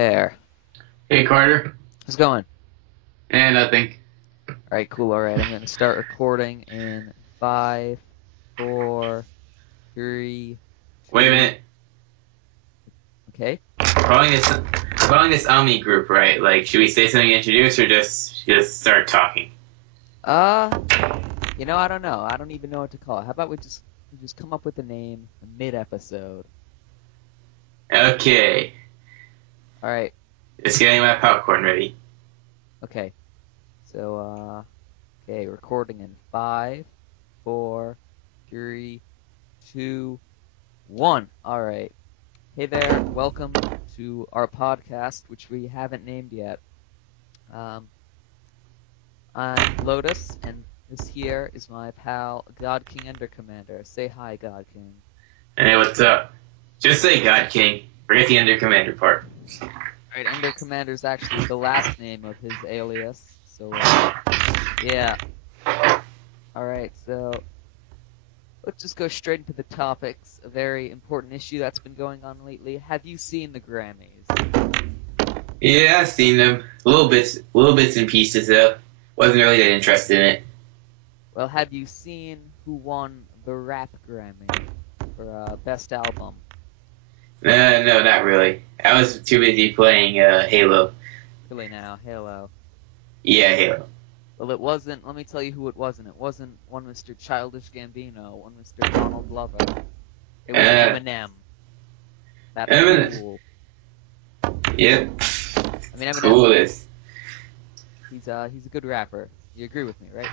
there. Hey Carter. How's it going? And nothing. Alright, cool. Alright, I'm going to start recording in 5, 4, 3, Wait a 2. minute. Okay. Calling this Omni group, right? Like, should we say something to introduce or just start talking? Uh, I don't know. I don't even know what to call it. How about we just come up with a name mid-episode? Okay. Alright. Just getting my popcorn ready. Okay. So, okay, recording in 5, 4, 3, 2, 1. Alright. Hey there, welcome to our podcast, which we haven't named yet. I'm Lotus, and this here is my pal, God King Ender Commander. Say hi, God King. Hey, what's up? Just say God King. Forget the Under Commander part. Alright, Ender Commander is actually the last name of his alias, so, yeah. Alright, so let's just go straight into the topics. A very important issue that's been going on lately. Have you seen the Grammys? Yeah, I've seen them. Little bits and pieces though. Wasn't really that interested in it. Well, have you seen who won the Rap Grammy for Best Album? No, not really. I was too busy playing Halo. Really now, Halo. Yeah, Halo. Well, it wasn't, let me tell you who it wasn't. It wasn't one Mr. Childish Gambino, one Mr. Donald Glover. It was Eminem. That's Eminem. cool. Yep. I mean, Eminem, Coolest. he's a good rapper. You agree with me, right?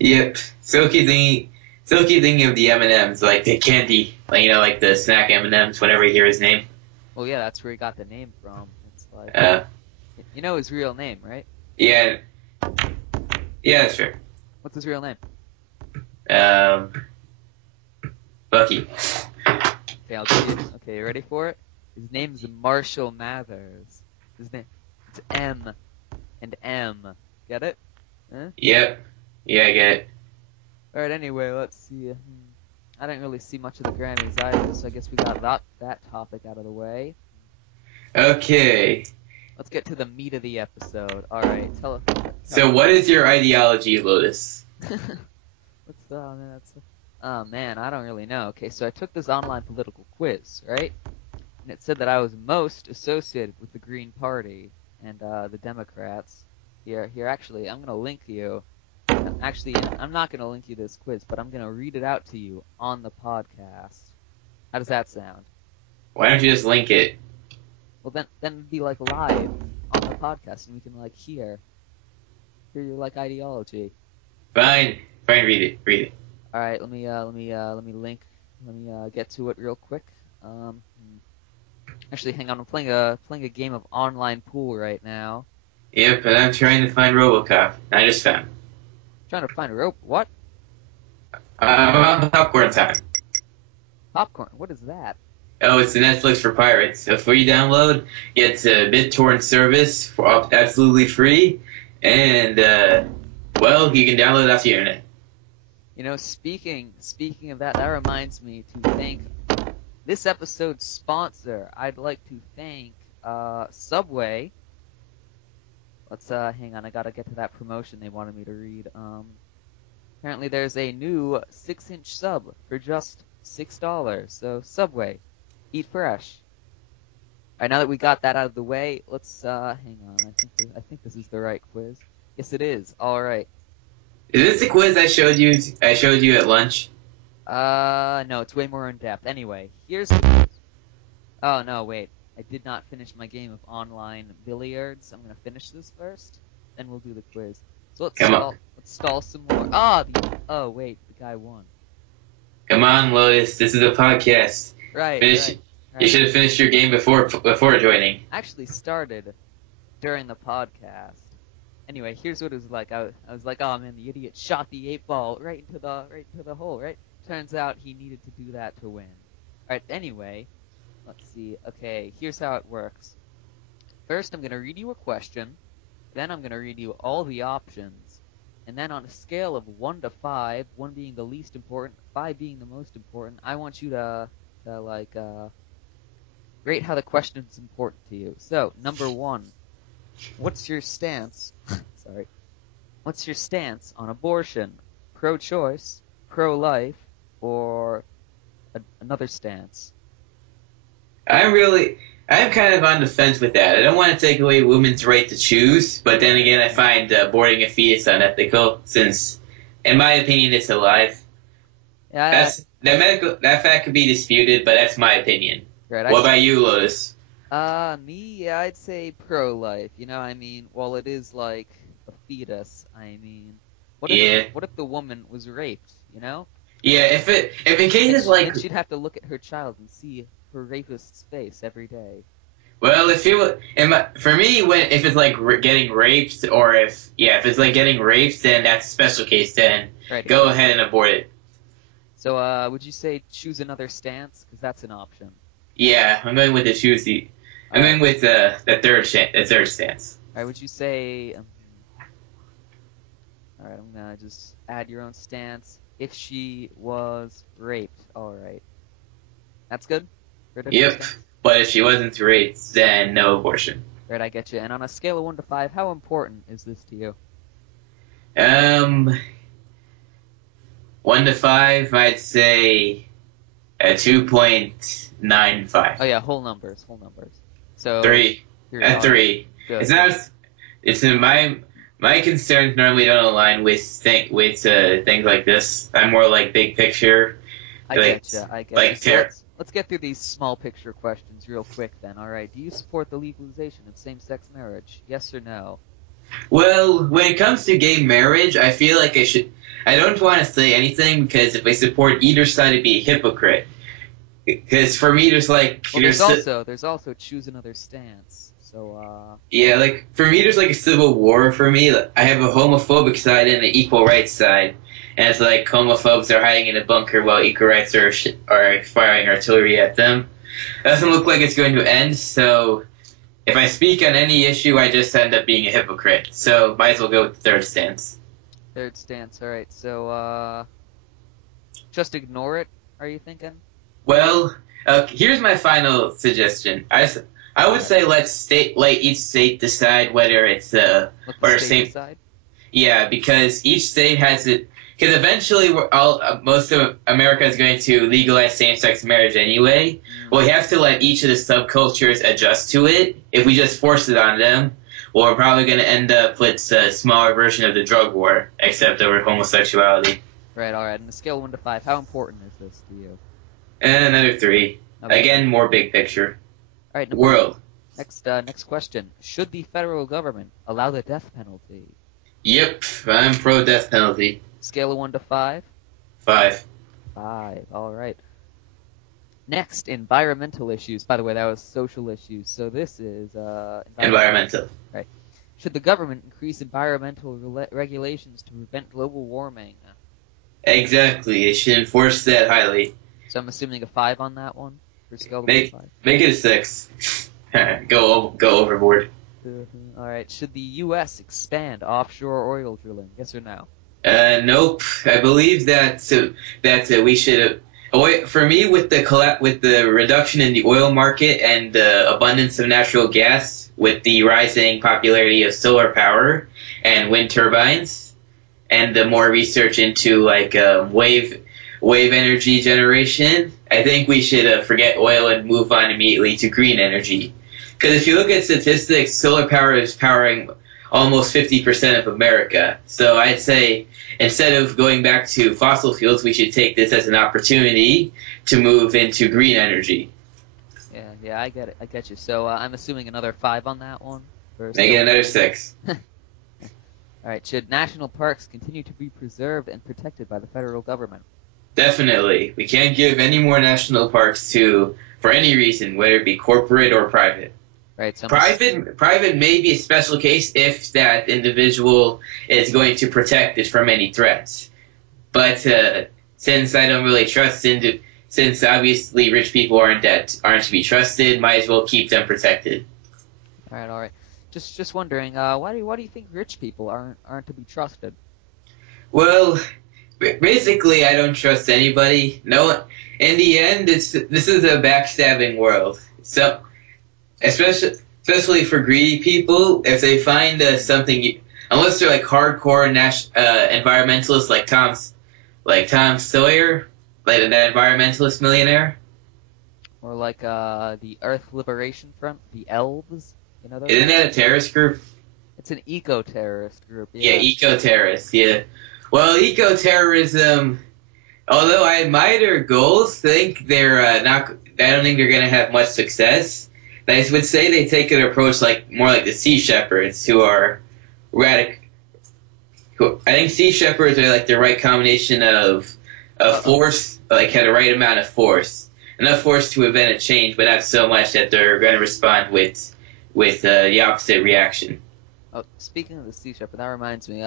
Yep. Silky thinking of the M&Ms, like the candy, like the snack M&Ms. Whenever you hear his name. Well, yeah, that's where he got the name from. It's like, Uh. you know his real name, right? Yeah. Yeah, that's fair. What's his real name? Um. Bucky. Okay, I'll give you. Okay, you ready for it? His name's Marshall Mathers. His name, it's M and M. Get it? Huh? Yep. Yeah, I get it. Alright, anyway, let's see. I didn't really see much of the Grammys either, so I guess we got that topic out of the way. Okay. Let's get to the meat of the episode. Alright, tell So, what is your ideology, Lotus? Oh man, I don't really know. Okay, so I took this online political quiz, right? And it said that I was most associated with the Green Party and the Democrats. Here, actually, I'm gonna link you. Actually, I'm not gonna link you this quiz, but I'm gonna read it out to you on the podcast. How does that sound? Why don't you just link it? Well, then it'd be like live on the podcast, and we can like hear your like ideology. Fine. Fine, read it. All right, let me link. Let me get to it real quick. Actually, hang on. I'm playing a game of online pool right now. Yep, and I'm trying to find RoboCop. I just found. Trying to find a rope. What? I'm on popcorn time. Popcorn. What is that? Oh, it's the Netflix for pirates. A free download. It's a BitTorrent service for absolutely free, and well, you can download it off the internet. You know, speaking of that, that reminds me to thank this episode's sponsor. I'd like to thank Subway. Let's hang on. I gotta get to that promotion they wanted me to read. Apparently there's a new 6-inch sub for just $6. So Subway, eat fresh. All right, now that we got that out of the way, let's hang on. I think this is the right quiz. Yes, it is. All right. Is this the quiz I showed you? I showed you at lunch. No, it's way more in depth. Anyway, here's the quiz. Oh no, wait. I did not finish my game of online billiards. I'm gonna finish this first, then we'll do the quiz. So let's stall some more. Oh wait, the guy won. Come on, Lotus. This is a podcast. Right. You should have finished your game before joining. Actually started during the podcast. Anyway, here's what it was like. I was like, oh man, the idiot shot the 8-ball right into the hole. Right. Turns out he needed to do that to win. All right. Anyway, let's see. Okay, here's how it works. First, I'm gonna read you a question. Then I'm gonna read you all the options. And then on a scale of 1 to 5, 1 being the least important, 5 being the most important, I want you to Rate how the question's important to you. So, number 1, what's your stance? Sorry. What's your stance on abortion? Pro-choice, pro-life, or another stance? I'm kind of on the fence with that. I don't want to take away women's right to choose, but then again, I find aborting a fetus unethical, since, in my opinion, it's alive. Yeah, That fact could be disputed, but that's my opinion. right, What about you, Lotus? I'd say pro-life. I mean, while it is like a fetus, I mean, what if the woman was raped, Yeah, if in cases like, then she'd have to look at her child and see her rapist's face every day. well, for me, if it's like getting raped, or if it's like getting raped, then that's a special case. Then Right. go ahead and abort it. So, would you say choose another stance? Because that's an option. Yeah, I'm going with the choosy. I'm going with the third stance. Alright, would you say... Alright, I'm gonna just add your own stance. If she was raped. Alright. That's good? For a different Yep. stance? But if she wasn't raped, then no abortion. Right, I get you. And on a scale of 1 to 5, how important is this to you? 1 to 5, I'd say a 2.95. Oh yeah, whole numbers. So 3. you're A on. 3. Good. It's not. It's in my concerns normally don't align with things like this. I'm more like big picture. I like- get you. like So ter- let's get through these small picture questions real quick then. Alright, do you support the legalization of same-sex marriage? Yes or no? Well, when it comes to gay marriage, I feel like I don't want to say anything, because if I support either side, I'd be a hypocrite. Because for me, there's like Well, there's also choose another stance. So, yeah, like for me, there's like a civil war. For me, I have a homophobic side and an equal rights side, and it's like homophobes are hiding in a bunker while equal rights are firing artillery at them. It doesn't look like it's going to end. So, if I speak on any issue, I just end up being a hypocrite. So, might as well go with the third stance. third stance. Alright, so, just ignore it, are you thinking? Well, here's my final suggestion. I would say let each state decide whether it's Let the or state same. decide? Yeah, because each state has it. Because eventually, most of America is going to legalize same-sex marriage anyway. Well, we have to let each of the subcultures adjust to it. If we just force it on them, well, we're probably going to end up with a smaller version of the drug war, except over homosexuality. Right, alright. On a scale of 1 to 5, how important is this to you? And another 3. Okay. Again, more big picture. Alright, World. next question. Should the federal government allow the death penalty? Yep, I'm pro death penalty. Scale of 1 to 5? 5. 5, alright. Next, environmental issues. By the way, that was social issues. So this is Environmental. Should the government increase environmental regulations to prevent global warming? Exactly. It should enforce that highly. So I'm assuming a 5 on that one for scale of 1 to 5. Make it a 6. Go overboard. Alright, should the U.S. expand offshore oil drilling? Yes or no? Nope. I believe that we should. For me, with the reduction in the oil market and the abundance of natural gas, with the rising popularity of solar power and wind turbines, and the more research into like wave energy generation, I think we should forget oil and move on immediately to green energy. Because if you look at statistics, solar power is powering almost 50% of America. So I'd say instead of going back to fossil fuels, we should take this as an opportunity to move into green energy. Yeah, I get it. I get you. So I'm assuming another 5 on that one. Make it another 6. Alright, should national parks continue to be preserved and protected by the federal government? Definitely. We can't give any more national parks for any reason, whether it be corporate or private. Right, so Private may be a special case if that individual is going to protect it from any threats. But since I don't really trust since obviously rich people aren't to be trusted, might as well keep them protected. Alright. Just wondering, why do you think rich people aren't to be trusted? Well, basically, I don't trust anybody. No, in the end, this is a backstabbing world. So, especially for greedy people, if they find something, unless they're like hardcore environmentalists like Tom Sawyer, like that environmentalist millionaire. Or like the Earth Liberation Front, the Elves. You know those Isn't guys? that a terrorist group? It's an eco-terrorist group. Yeah, Yeah. eco-terrorists. Yeah. Well, eco-terrorism. Although I admire their goals, think they're not. I don't think they're going to have much success. I would say they take an approach more like the Sea Shepherds, who are radical. I think Sea Shepherds are like the right combination of force, like had the right amount of force, enough force to prevent a change, but not so much that they're going to respond with the opposite reaction. Oh, speaking of the Sea Shepherd, that reminds me.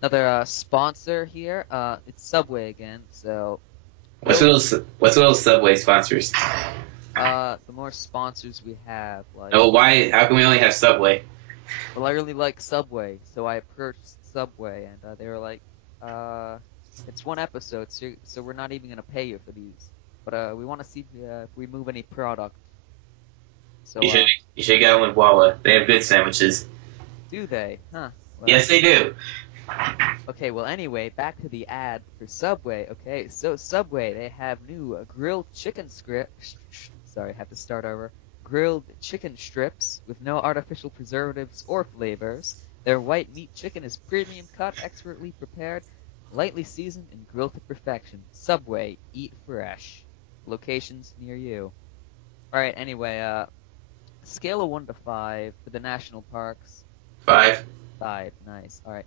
Another sponsor here. It's Subway again. So. What's with those Subway sponsors? The more sponsors we have, like. Oh, why? How can we only have Subway? Well, I really like Subway, so I approached Subway, and they were like, it's one episode, so we're not even gonna pay you for these, but we want to see if we move any product. So You should go with Wawa. They have good sandwiches. do they? Huh. Well, Yes, they do. Okay, well, anyway, back to the ad for Subway. Okay, so Subway, they have new grilled chicken strips. Sorry, I have to start over. Grilled chicken strips with no artificial preservatives or flavors. Their white meat chicken is premium cut, expertly prepared, lightly seasoned, and grilled to perfection. Subway, eat fresh. Locations near you. Alright, anyway, scale of 1 to 5 for the national parks. 5. 5, nice. Alright.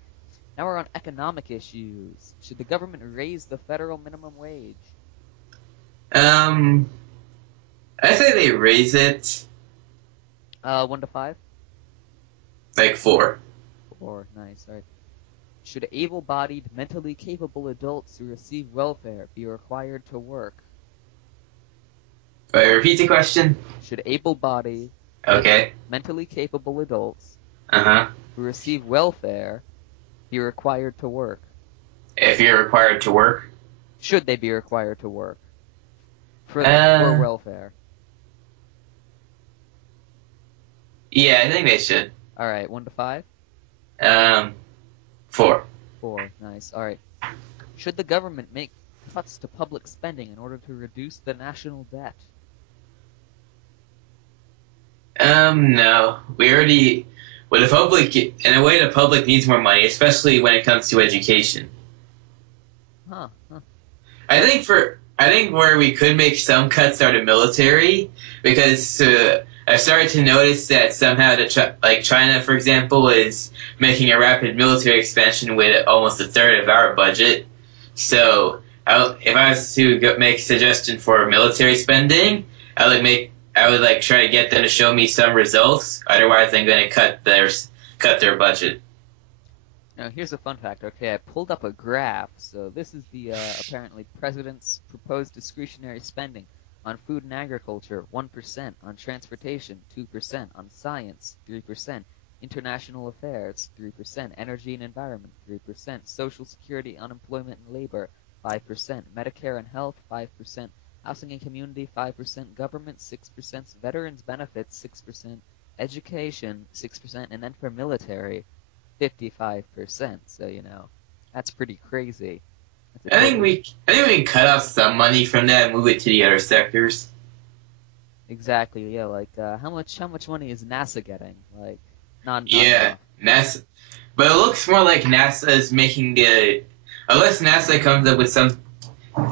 Now we're on economic issues. Should the government raise the federal minimum wage? I say they raise it 1 to 5? like 4. 4, nice. Alright. Should able-bodied, mentally capable adults who receive welfare be required to work? Repeat the question. Should able-bodied, Okay. mentally capable adults Uh-huh. who receive welfare be required to work? If you're required to work. Should they be required to work for welfare? Yeah, I think they should. All right, 1 to 5. 4. 4, nice. All right. Should the government make cuts to public spending in order to reduce the national debt? No. We already. Well, the public, in a way, the public needs more money, especially when it comes to education. Huh. I think where we could make some cuts are the military, because I've started to notice that somehow China, for example, is making a rapid military expansion with almost a third of our budget. So if I was to make a suggestion for military spending, I would try to get them to show me some results. Otherwise, I'm going to cut their budget. Now, here's a fun fact. Okay, I pulled up a graph. So this is the apparently president's proposed discretionary spending on food and agriculture, 1%, on transportation, 2%, on science, 3%, international affairs, 3%, energy and environment, 3%, social security, unemployment and labor, 5%, Medicare and health, 5%, housing and community, 5%, government, 6%, veterans benefits, 6%, education, 6%, and then for military, 55%. So, that's pretty crazy. I think we can cut off some money from that and move it to the other sectors. Exactly, yeah, how much money is NASA getting? Not Yeah, NASA. But it looks more like NASA is making unless NASA comes up with some.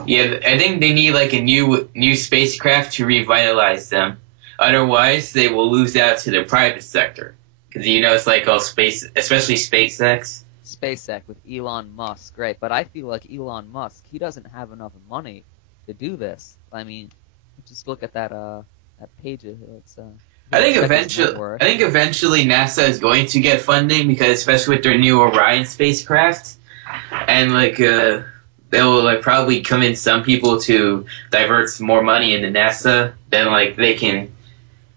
Yeah, I think they need a new spacecraft to revitalize them. Otherwise, they will lose out to the private sector. Because it's all space, especially SpaceX. SpaceX with Elon Musk, right? But I feel like Elon Musk, he doesn't have enough money to do this. I mean, just look at that page. It's I think eventually NASA is going to get funding, because especially with their new Orion spacecraft, and there will probably come in some people to divert some more money into NASA. Then they can.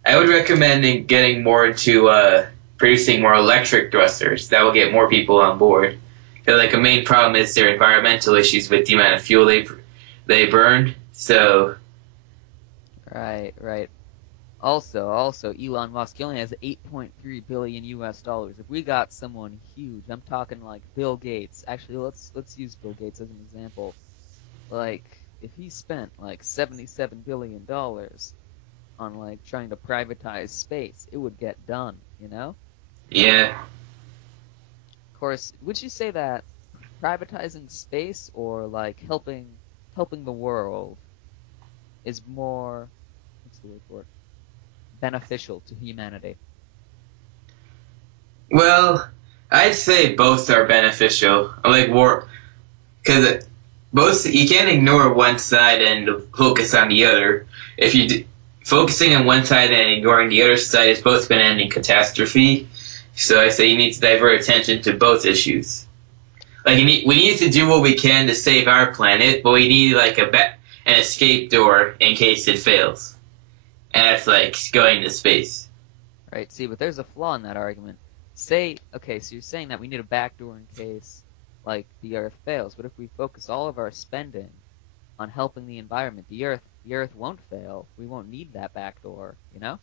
I would recommend getting more into producing more electric thrusters. That will get more people on board. Because a main problem is their environmental issues with the amount of fuel they burn. So. Right. Also, Elon Musk, he only has 8.3 billion US dollars. If we got someone huge, I'm talking like Bill Gates. Actually, let's use Bill Gates as an example. Like, if he spent like $77 billion on like trying to privatize space, it would get done, you know? Yeah. Of course, would you say that privatizing space or like helping the world is more, what's the word for it, beneficial to humanity? Well, I'd say both are beneficial. Like war, because both you can't ignore one side and focus on the other. If you focusing on one side and ignoring the other side is both going to end in catastrophe. So I say you need to divert attention to both issues. Like we need to do what we can to save our planet, but we need like an escape door in case it fails, and that's like going to space. Right, see, but there's a flaw in that argument. Okay, so you're saying that we need a backdoor in case, like, the Earth fails, but if we focus all of our spending on helping the environment, the Earth won't fail. We won't need that backdoor, you know?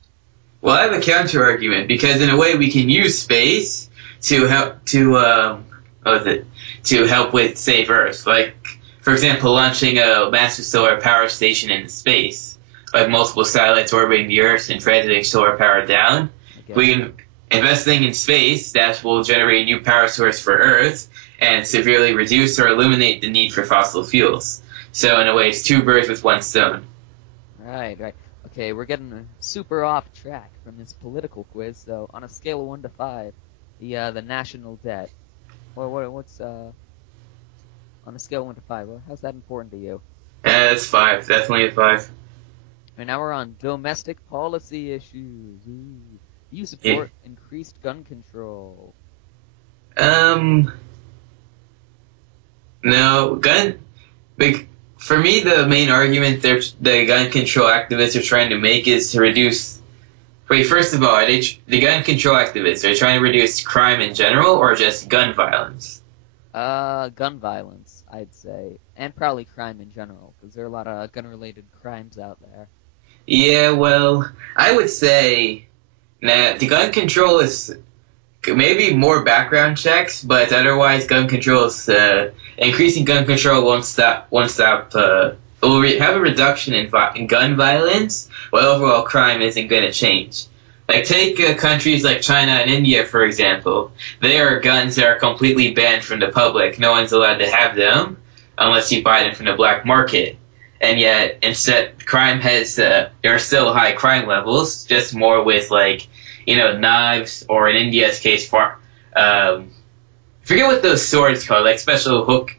Well, I have a counter argument because in a way we can use space to help to help with save Earth. Like, for example, launching a massive solar power station into space, like multiple satellites orbiting the Earth and transmitting solar power down. We investing in space that will generate a new power source for Earth and severely reduce or eliminate the need for fossil fuels. So in a way, it's two birds with one stone. Right. Okay, we're getting super off track from this political quiz. So on a scale of 1 to 5, the national debt. What's on a scale of 1 to 5? How's that important to you? Yeah, that's 5. Definitely a 5. And now we're on domestic policy issues. Ooh. Do you support increased gun control? No, for me, the main argument the gun control activists are trying to make is to reduce. Wait, first of all, the gun control activists are trying to reduce crime in general or just gun violence? Gun violence, I'd say, and probably crime in general, because there are a lot of gun-related crimes out there. Yeah, well, I would say that the gun control is maybe more background checks, but otherwise gun control is increasing gun control won't stop. It will have a reduction in gun violence, while overall crime isn't going to change. Like take countries like China and India for example. There are guns that are completely banned from the public. No one's allowed to have them unless you buy them from the black market. And yet, instead, crime there are still high crime levels, just more with knives, or in India's case, forget what those swords called, like special hook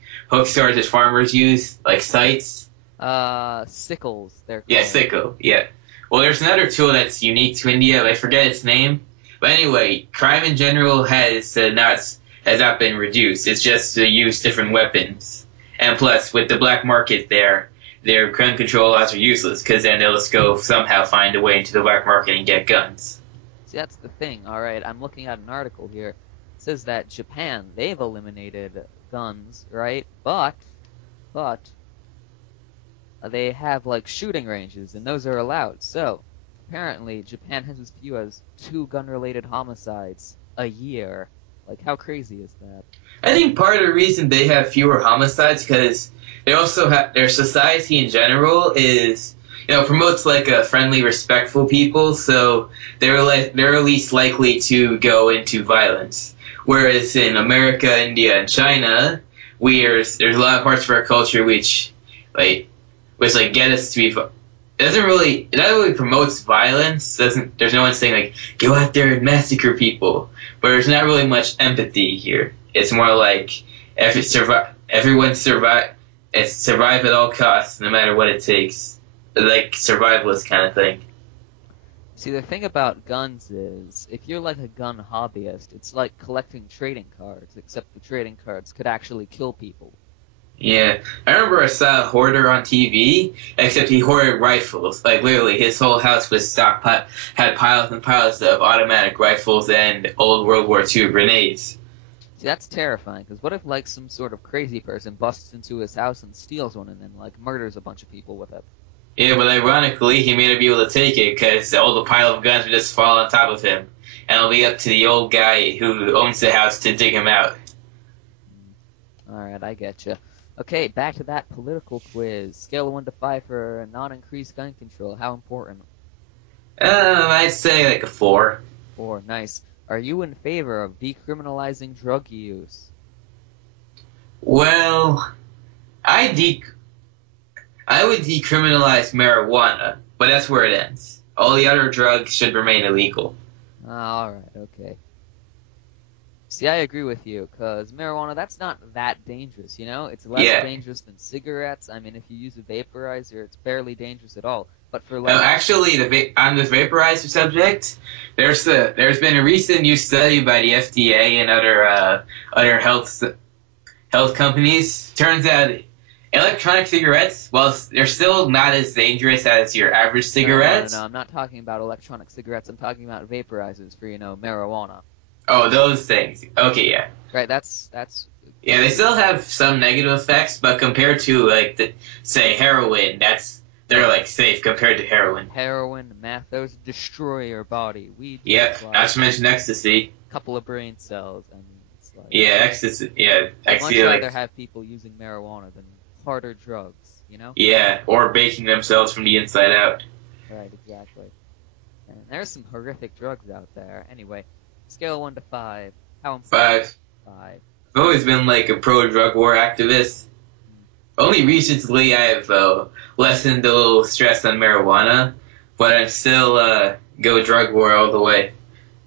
swords that farmers use, like scythes. Sickles, they're called. Yeah, sickle, yeah. Well, there's another tool that's unique to India, but I forget its name. But anyway, crime in general has not been reduced. It's just to use different weapons. And plus, with the black market their gun control laws are useless, because then they'll just go somehow find a way into the black market and get guns. See, that's the thing. All right, I'm looking at an article here. It says that Japan, they've eliminated guns, right? But they have like shooting ranges, and those are allowed. So apparently, Japan has as few as 2 gun-related homicides a year. Like, how crazy is that? I think part of the reason they have fewer homicides because they also have their society in general is promotes like a friendly, respectful people, so they're least likely to go into violence. Whereas in America, India, and China, there's a lot of parts of our culture which get us to be. It not really promotes violence. There's no one saying like go out there and massacre people, but there's not really much empathy here. It's more like everyone survive. It's survive at all costs, no matter what it takes. Like survivalist kind of thing. See, the thing about guns is, if you're like a gun hobbyist, it's like collecting trading cards, except the trading cards could actually kill people. Yeah, I remember I saw a hoarder on TV, except he hoarded rifles. Like literally, his whole house was had piles and piles of automatic rifles and old World War II grenades. See, that's terrifying, because what if like some sort of crazy person busts into his house and steals one and then like murders a bunch of people with it? Yeah, but ironically, he may not be able to take it because all the pile of guns will just fall on top of him, and it'll be up to the old guy who owns the house to dig him out. Alright, I getcha. Okay, back to that political quiz. Scale of 1 to 5 for non-increased gun control. How important? I'd say like a 4. 4, nice. Are you in favor of decriminalizing drug use? Well, I would decriminalize marijuana, but that's where it ends. All the other drugs should remain illegal. Alright, okay. See, I agree with you, because marijuana, that's not that dangerous, you know? It's less dangerous than cigarettes. I mean, if you use a vaporizer, it's barely dangerous at all. But for like... Actually, on this vaporizer subject, there's been a recent new study by the FDA and other health companies. Turns out electronic cigarettes, well, they're still not as dangerous as your average cigarettes. No, I'm not talking about electronic cigarettes. I'm talking about vaporizers for, marijuana. Oh, those things. Okay, yeah. Right, that's... Yeah, they still have some negative effects, but compared to, like, say, heroin, they're, like, safe compared to heroin. Heroin, meth, those destroy your body. Weed... Yep, not to mention ecstasy. Couple of brain cells, and it's like... Yeah, ecstasy, yeah. I'd much rather have people using marijuana than harder drugs, you know? Yeah, or baking themselves from the inside out. Right, exactly. And there's some horrific drugs out there. Anyway... Scale of 1 to 5. How important? 5. 5. I've always been like a pro-drug war activist. Only recently I have lessened a little stress on marijuana, but I'm still go drug war all the way.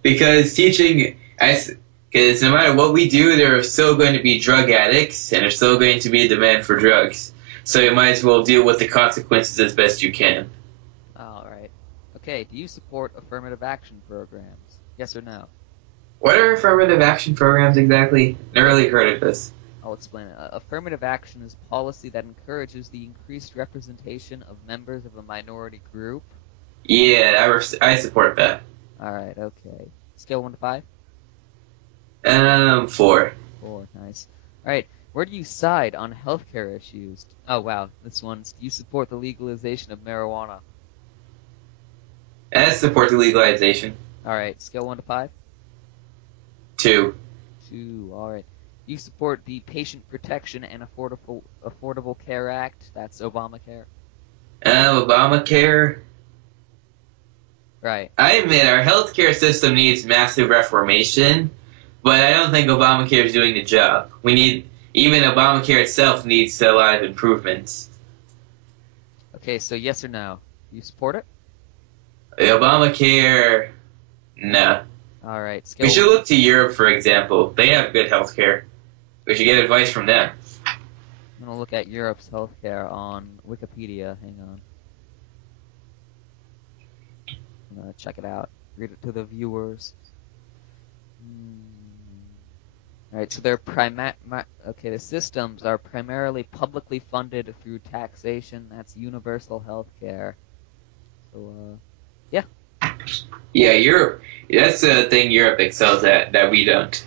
Because because no matter what we do, there are still going to be drug addicts, and there's still going to be a demand for drugs. So you might as well deal with the consequences as best you can. Alright. Okay, do you support affirmative action programs? Yes or no? What are affirmative action programs exactly? Never really heard of this. I'll explain it. Affirmative action is policy that encourages the increased representation of members of a minority group. Yeah, I support that. Alright, okay. Scale 1 to 5? 4. 4, nice. Alright, where do you side on healthcare issues? Oh wow, this one's, do you support the legalization of marijuana? I support the legalization. Alright, scale 1 to 5? 2. 2, alright. You support the Patient Protection and Affordable Care Act. That's Obamacare. Obamacare. Right. I admit our healthcare system needs massive reformation, but I don't think Obamacare is doing the job. Even Obamacare itself needs a lot of improvements. Okay, so yes or no? You support it? Obamacare, no. Alright. We should look to Europe, for example. They have good healthcare. We should get advice from them. I'm gonna look at Europe's healthcare on Wikipedia. Hang on. I'm gonna check it out. Read it to the viewers. Alright, so they're okay, the systems are primarily publicly funded through taxation. That's universal healthcare. So, yeah. Yeah, Europe. That's the thing Europe excels at that we don't.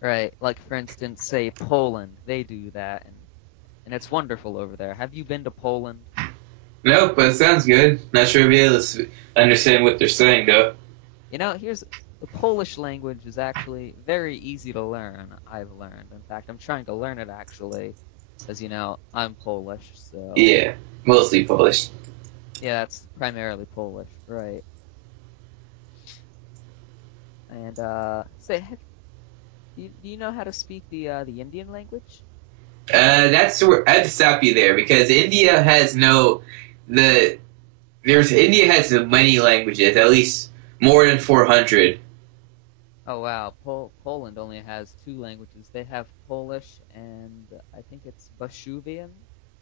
Right, like for instance, say Poland, they do that, and it's wonderful over there. Have you been to Poland? Nope, but it sounds good. Not sure I'll be able to understand what they're saying, though. You know, the Polish language is actually very easy to learn, I've learned. In fact, I'm trying to learn it, actually, because, I'm Polish, so... Yeah, mostly Polish. Yeah, that's primarily Polish, right. And, do you know how to speak the Indian language? That's where I'd stop you there, because India has India has many languages, at least more than 400. Oh wow, Poland only has 2 languages. They have Polish and I think it's Bashuvian.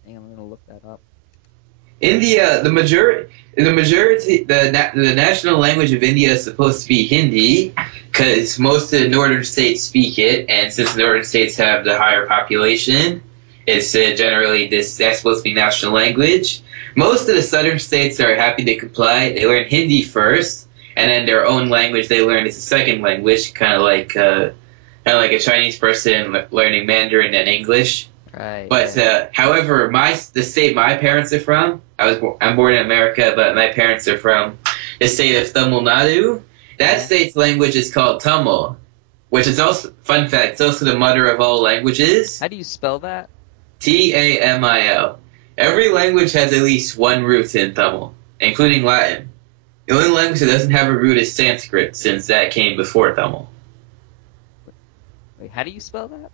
Hang on, I'm gonna look that up. India, the national language of India is supposed to be Hindi, because most of the northern states speak it, and since the northern states have the higher population, it's generally that's supposed to be national language. Most of the southern states are happy to comply. They learn Hindi first, and then their own language they learn as a second language, kind of like a Chinese person learning Mandarin and English. Right. But Yeah. however, the state my parents are from, I'm born in America, but my parents are from the state of Tamil Nadu. That Yeah. state's language is called Tamil, which is also fun fact. It's also the mother of all languages. How do you spell that? Tamil. Every language has at least one root in Tamil, including Latin. The only language that doesn't have a root is Sanskrit, since that came before Tamil. Wait, how do you spell that?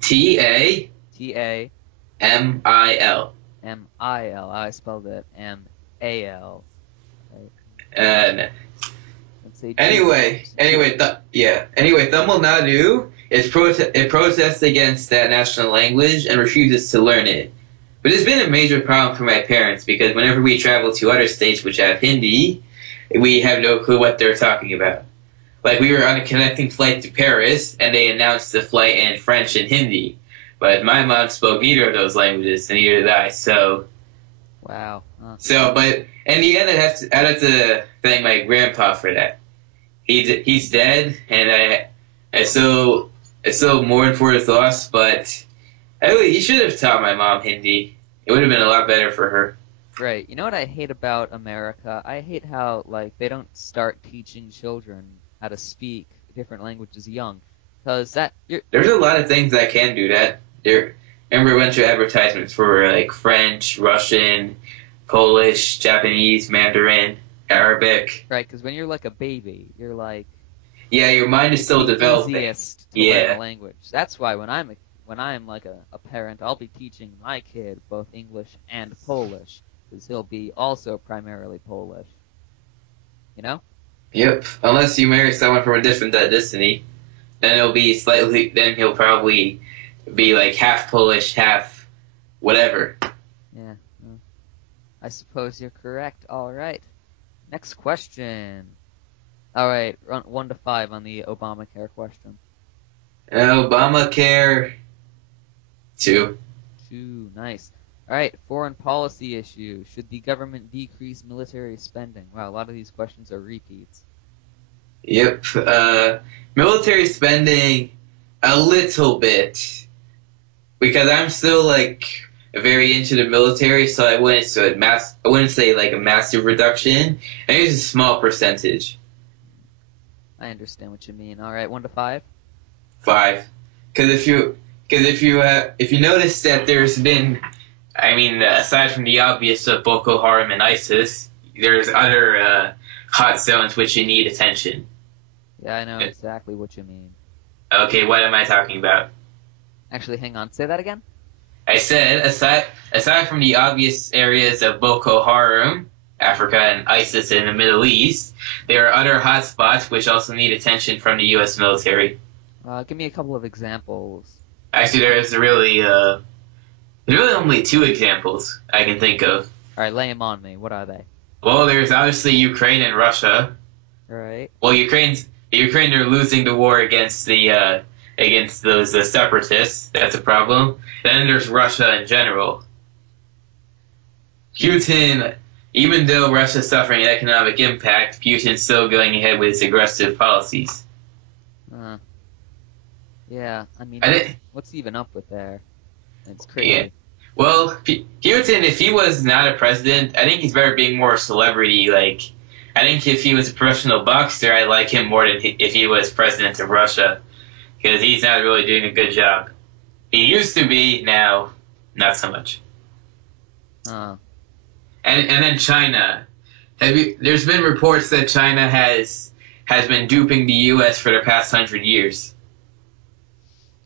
Tamil. Tamil. I spelled it Mal. Right. And Let's see. anyway, Tamil Nadu it protests against that national language and refuses to learn it. But it's been a major problem for my parents because whenever we travel to other states which have Hindi, we have no clue what they're talking about. Like, we were on a connecting flight to Paris, and they announced the flight in French and Hindi. But my mom spoke neither of those languages, and neither did I, so... Wow. Huh. But in the end, I'd have to thank my grandpa for that. He's dead, and I still mourn for his loss, but he should have taught my mom Hindi. It would have been a lot better for her. Right. You know what I hate about America? I hate how, like, they don't start teaching children how to speak different languages young. Because there's a lot of things that can do that. Remember a bunch of advertisements for, like, French, Russian, Polish, Japanese, Mandarin, Arabic. Right, because when you're like a baby, you're like... Yeah, your mind is still developing. Easiest to learn a language. That's why when I'm like a parent, I'll be teaching my kid both English and Polish, because he'll be also primarily Polish. You know? Yep. Unless you marry someone from a different destiny, then then he'll probably be like half Polish, half whatever. Yeah. Well, I suppose you're correct. All right. Next question. All right, 1 to 5 on the Obamacare question. Obamacare 2. 2, nice. All right, foreign policy issue. Should the government decrease military spending? Wow, a lot of these questions are repeats. Yep. Military spending, a little bit. Because I'm still, like, very into the military, so I wouldn't say, like, a massive reduction. I think it's a small percentage. I understand what you mean. All right, 1 to 5? 5. Because if you notice that there's been, aside from the obvious of Boko Haram and ISIS, there's other hot zones which you need attention. Yeah, I know exactly what you mean. Okay, what am I talking about? Actually, hang on. Say that again? I said, aside from the obvious areas of Boko Haram, Africa, and ISIS in the Middle East, there are other hotspots which also need attention from the U.S. military. Give me a couple of examples. Actually, there's really only 2 examples I can think of. All right, lay them on me. What are they? Well, there's obviously Ukraine and Russia. All right. Well, Ukraine are losing the war against those separatists. That's a problem. Then there's Russia in general. Putin, even though Russia's suffering an economic impact, Putin's still going ahead with his aggressive policies. Yeah, what's even up with there? It's crazy. Yeah. Well, Putin, if he was not a president, I think he's better being more a celebrity. Like, I think if he was a professional boxer, I'd like him more than if he was president of Russia, because he's not really doing a good job. He used to be, now not so much. And then China. There's been reports that China has been duping the U.S. for the past 100 years.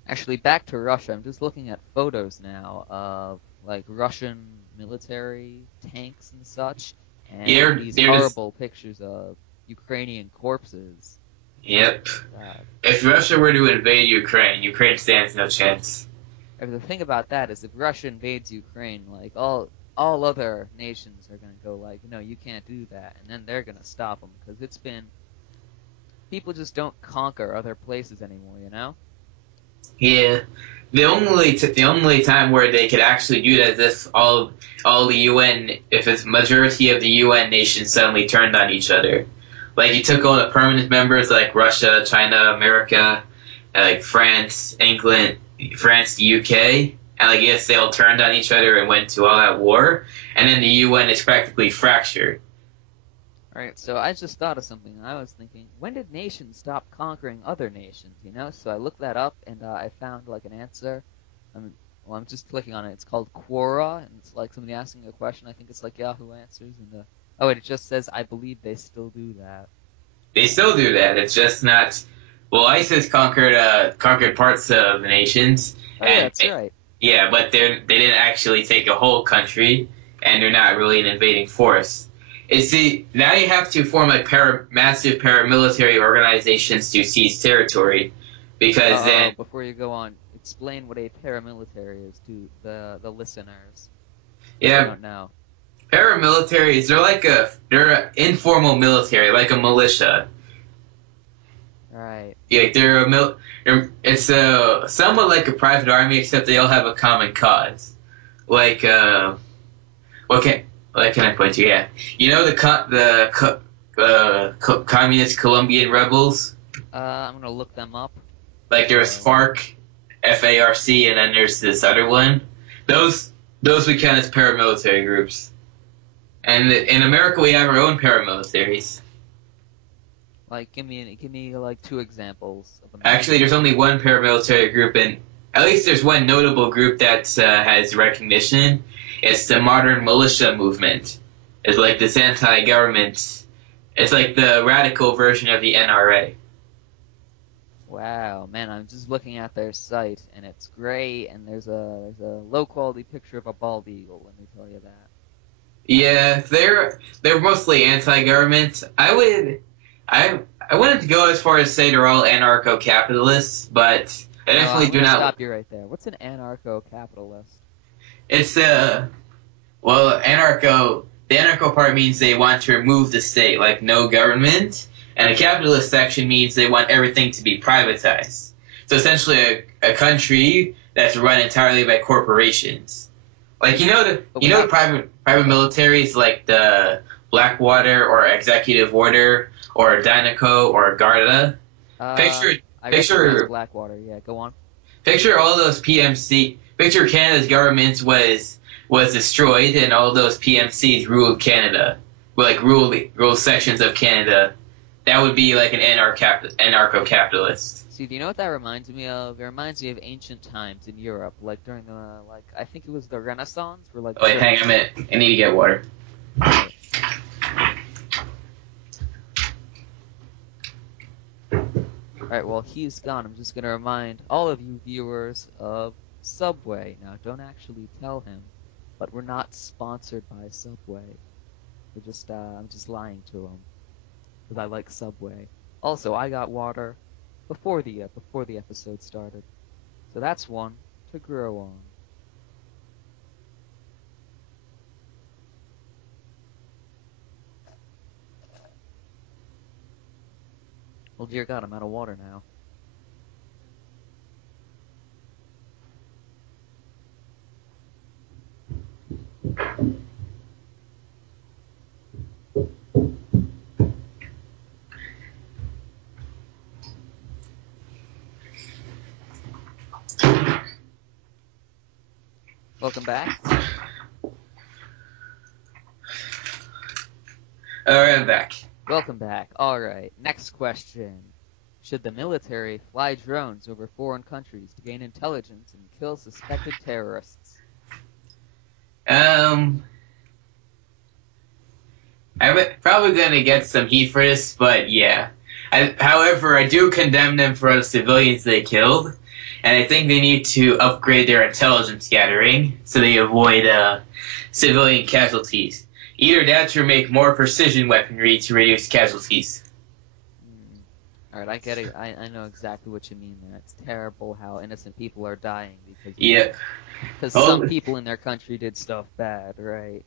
Actually, back to Russia. I'm just looking at photos now of, like, Russian military tanks and such, and these horrible pictures of Ukrainian corpses. Yep. If Russia were to invade Ukraine stands no chance. The thing about that is if Russia invades Ukraine, like, all other nations are going to go like, no, you can't do that, and then they're going to stop them, because it's been... People just don't conquer other places anymore, you know? Yeah. The only time where they could actually do that is if all the UN, if a majority of the UN nations suddenly turned on each other. Like, you took all the permanent members like Russia, China, America, like France, England, France, the UK, and I guess they all turned on each other and went to all out war, and then the UN is practically fractured. Alright, so I just thought of something. I was thinking, when did nations stop conquering other nations, you know? So I looked that up, and I found, like, an answer. I'm just clicking on it. It's called Quora, and it's like somebody asking a question. I think it's like Yahoo Answers, and oh, wait, it just says, I believe they still do that. They still do that. It's just not. Well, ISIS conquered parts of the nations. Oh, yeah, that's right. Yeah, but they didn't actually take a whole country, and they're not really an invading force. Now you have to form like massive paramilitary organizations to seize territory, because then. Before you go on, explain what a paramilitary is to the listeners. Yeah. I don't know. Paramilitaries, they're an informal military, like a militia. Right. Yeah, it's somewhat like a private army, except they all have a common cause. Like, what can I point to? Yeah, you know the communist Colombian rebels. I'm gonna look them up. Like there's FARC, FARC, and then there's this other one. Those we count as paramilitary groups. And in America, we have our own paramilitaries. Like, give me like 2 examples of them. Actually, there's only one paramilitary group, and at least there's one notable group that has recognition. It's the modern militia movement. It's like this anti-government. It's like the radical version of the NRA. Wow, man, I'm just looking at their site, and it's great, and there's a low-quality picture of a bald eagle, let me tell you that. Yeah, they're mostly anti-government. I wouldn't go as far as say they're all anarcho-capitalists, but I definitely do not. Stop you right there. What's an anarcho-capitalist? It's well, The anarcho part means they want to remove the state, like no government, and the capitalist section means they want everything to be privatized. So essentially, a country that's run entirely by corporations. Like the private militaries like the Blackwater or Executive Order or Dinoco or Garda. Picture Blackwater. Yeah, go on. Picture all those PMC. Picture Canada's government was destroyed and all those PMCs ruled Canada, ruled sections of Canada. That would be like an anarcho-capitalist. See, do you know what that reminds me of? It reminds me of ancient times in Europe, like during the, I think it was the Renaissance, where Oh, wait, hang on a minute. I need to get water. Alright, well, he's gone. I'm just gonna remind all of you viewers of Subway. Now, don't actually tell him, but we're not sponsored by Subway. I'm just lying to him, because I like Subway. Also, I got water before the episode started, so that's one to grow on. Well, dear God, I'm out of water now. Welcome back. Alright, I'm back. Welcome back. Alright, next question. Should the military fly drones over foreign countries to gain intelligence and kill suspected terrorists? I'm probably gonna get some heat for this, but yeah. However, I do condemn them for the civilians they killed, and I think they need to upgrade their intelligence gathering so they avoid civilian casualties. Either that or make more precision weaponry to reduce casualties. Alright, I get it. I know exactly what you mean there. It's terrible how innocent people are dying because some people in their country did stuff bad, right?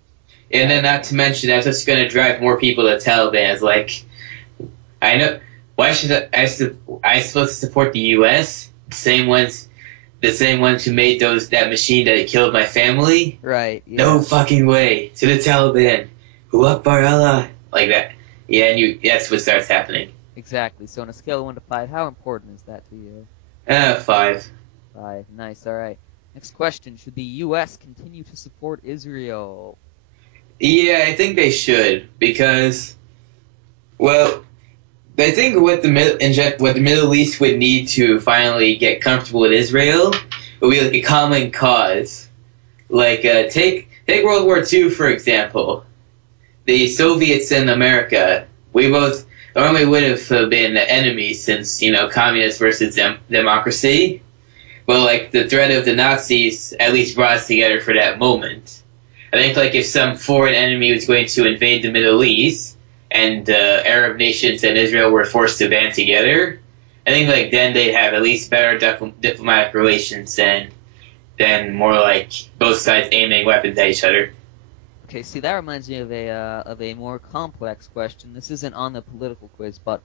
And then not to mention that's just going to drive more people to Taliban. Like, I know, why should I supposed to support the U.S.? The same ones who made that machine that killed my family? Right. Yeah. No fucking way. To the Taliban. Hu Akbar Allah. Like that. Yeah, and that's what starts happening. Exactly. So on a scale of 1 to 5, how important is that to you? 5. 5. Nice. All right. Next question: should the U.S. continue to support Israel? Yeah, I think they should because, well, I think what the Middle East would need to finally get comfortable with Israel would be like a common cause. Like take World War II for example. The Soviets and America, we both normally would have been enemies since communist versus democracy. But like the threat of the Nazis at least brought us together for that moment. I think like if some foreign enemy was going to invade the Middle East and Arab nations and Israel were forced to band together, I think like then they'd have at least better diplomatic relations than more like both sides aiming weapons at each other. Okay, see, that reminds me of a more complex question. This isn't on the political quiz, but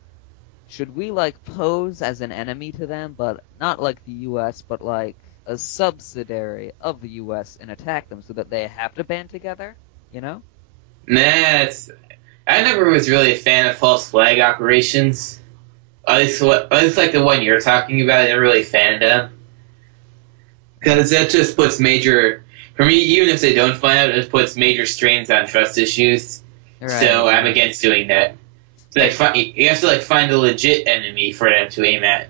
should we like pose as an enemy to them, but not like the U.S., but like a subsidiary of the U.S. and attack them so that they have to band together? You know? Nah, I never was really a fan of false flag operations. At least like the one you're talking about, I never really a fan of them. Because that just puts for me, even if they don't find out, it just puts major strains on trust issues. Right. So I'm against doing that. So, like, you have to like find a legit enemy for them to aim at.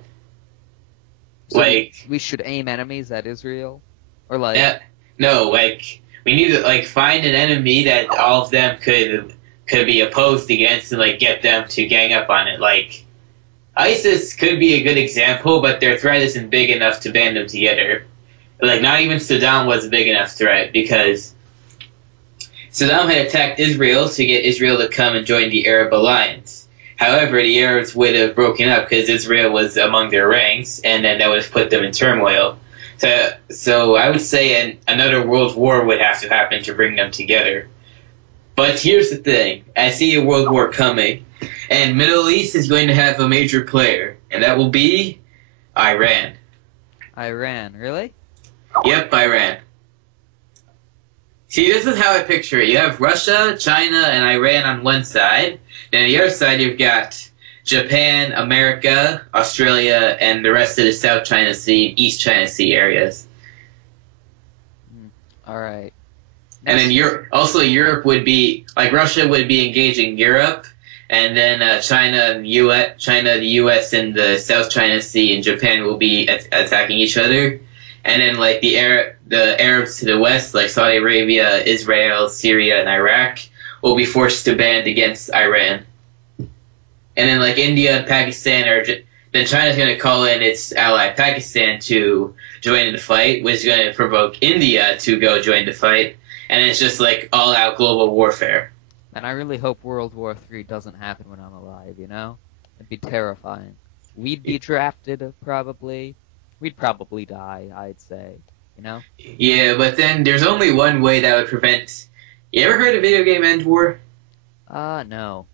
So like we should aim enemies at Israel, or like no, like we need to like find an enemy that all of them could be opposed against and like get them to gang up on it. Like ISIS could be a good example, but their threat isn't big enough to band them together. Like, not even Saddam was a big enough threat because Saddam had attacked Israel to get Israel to come and join the Arab alliance. However, the Arabs would have broken up because Israel was among their ranks, and then that would have put them in turmoil. So I would say another world war would have to happen to bring them together. But here's the thing. I see a world war coming, and Middle East is going to have a major player, and that will be Iran. Iran, really? Yep, Iran. See, this is how I picture it. You have Russia, China, and Iran on one side. And on the other side, you've got Japan, America, Australia, and the rest of the South China Sea, East China Sea areas. All right. And then Europe would be, like Russia would be engaging Europe, and then China, the U.S., and the South China Sea and Japan will be attacking each other. And then like the Arabs to the west, like Saudi Arabia, Israel, Syria, and Iraq, will be forced to band against Iran. And then like India and Pakistan then China's going to call in its ally Pakistan to join in the fight, which is going to provoke India to go join the fight. And it's just like all-out global warfare. And I really hope World War III doesn't happen when I'm alive, you know? It'd be terrifying. We'd be drafted, probably. We'd probably die, I'd say, you know? Yeah, but then there's only one way that would prevent... You ever heard of video game End War? No.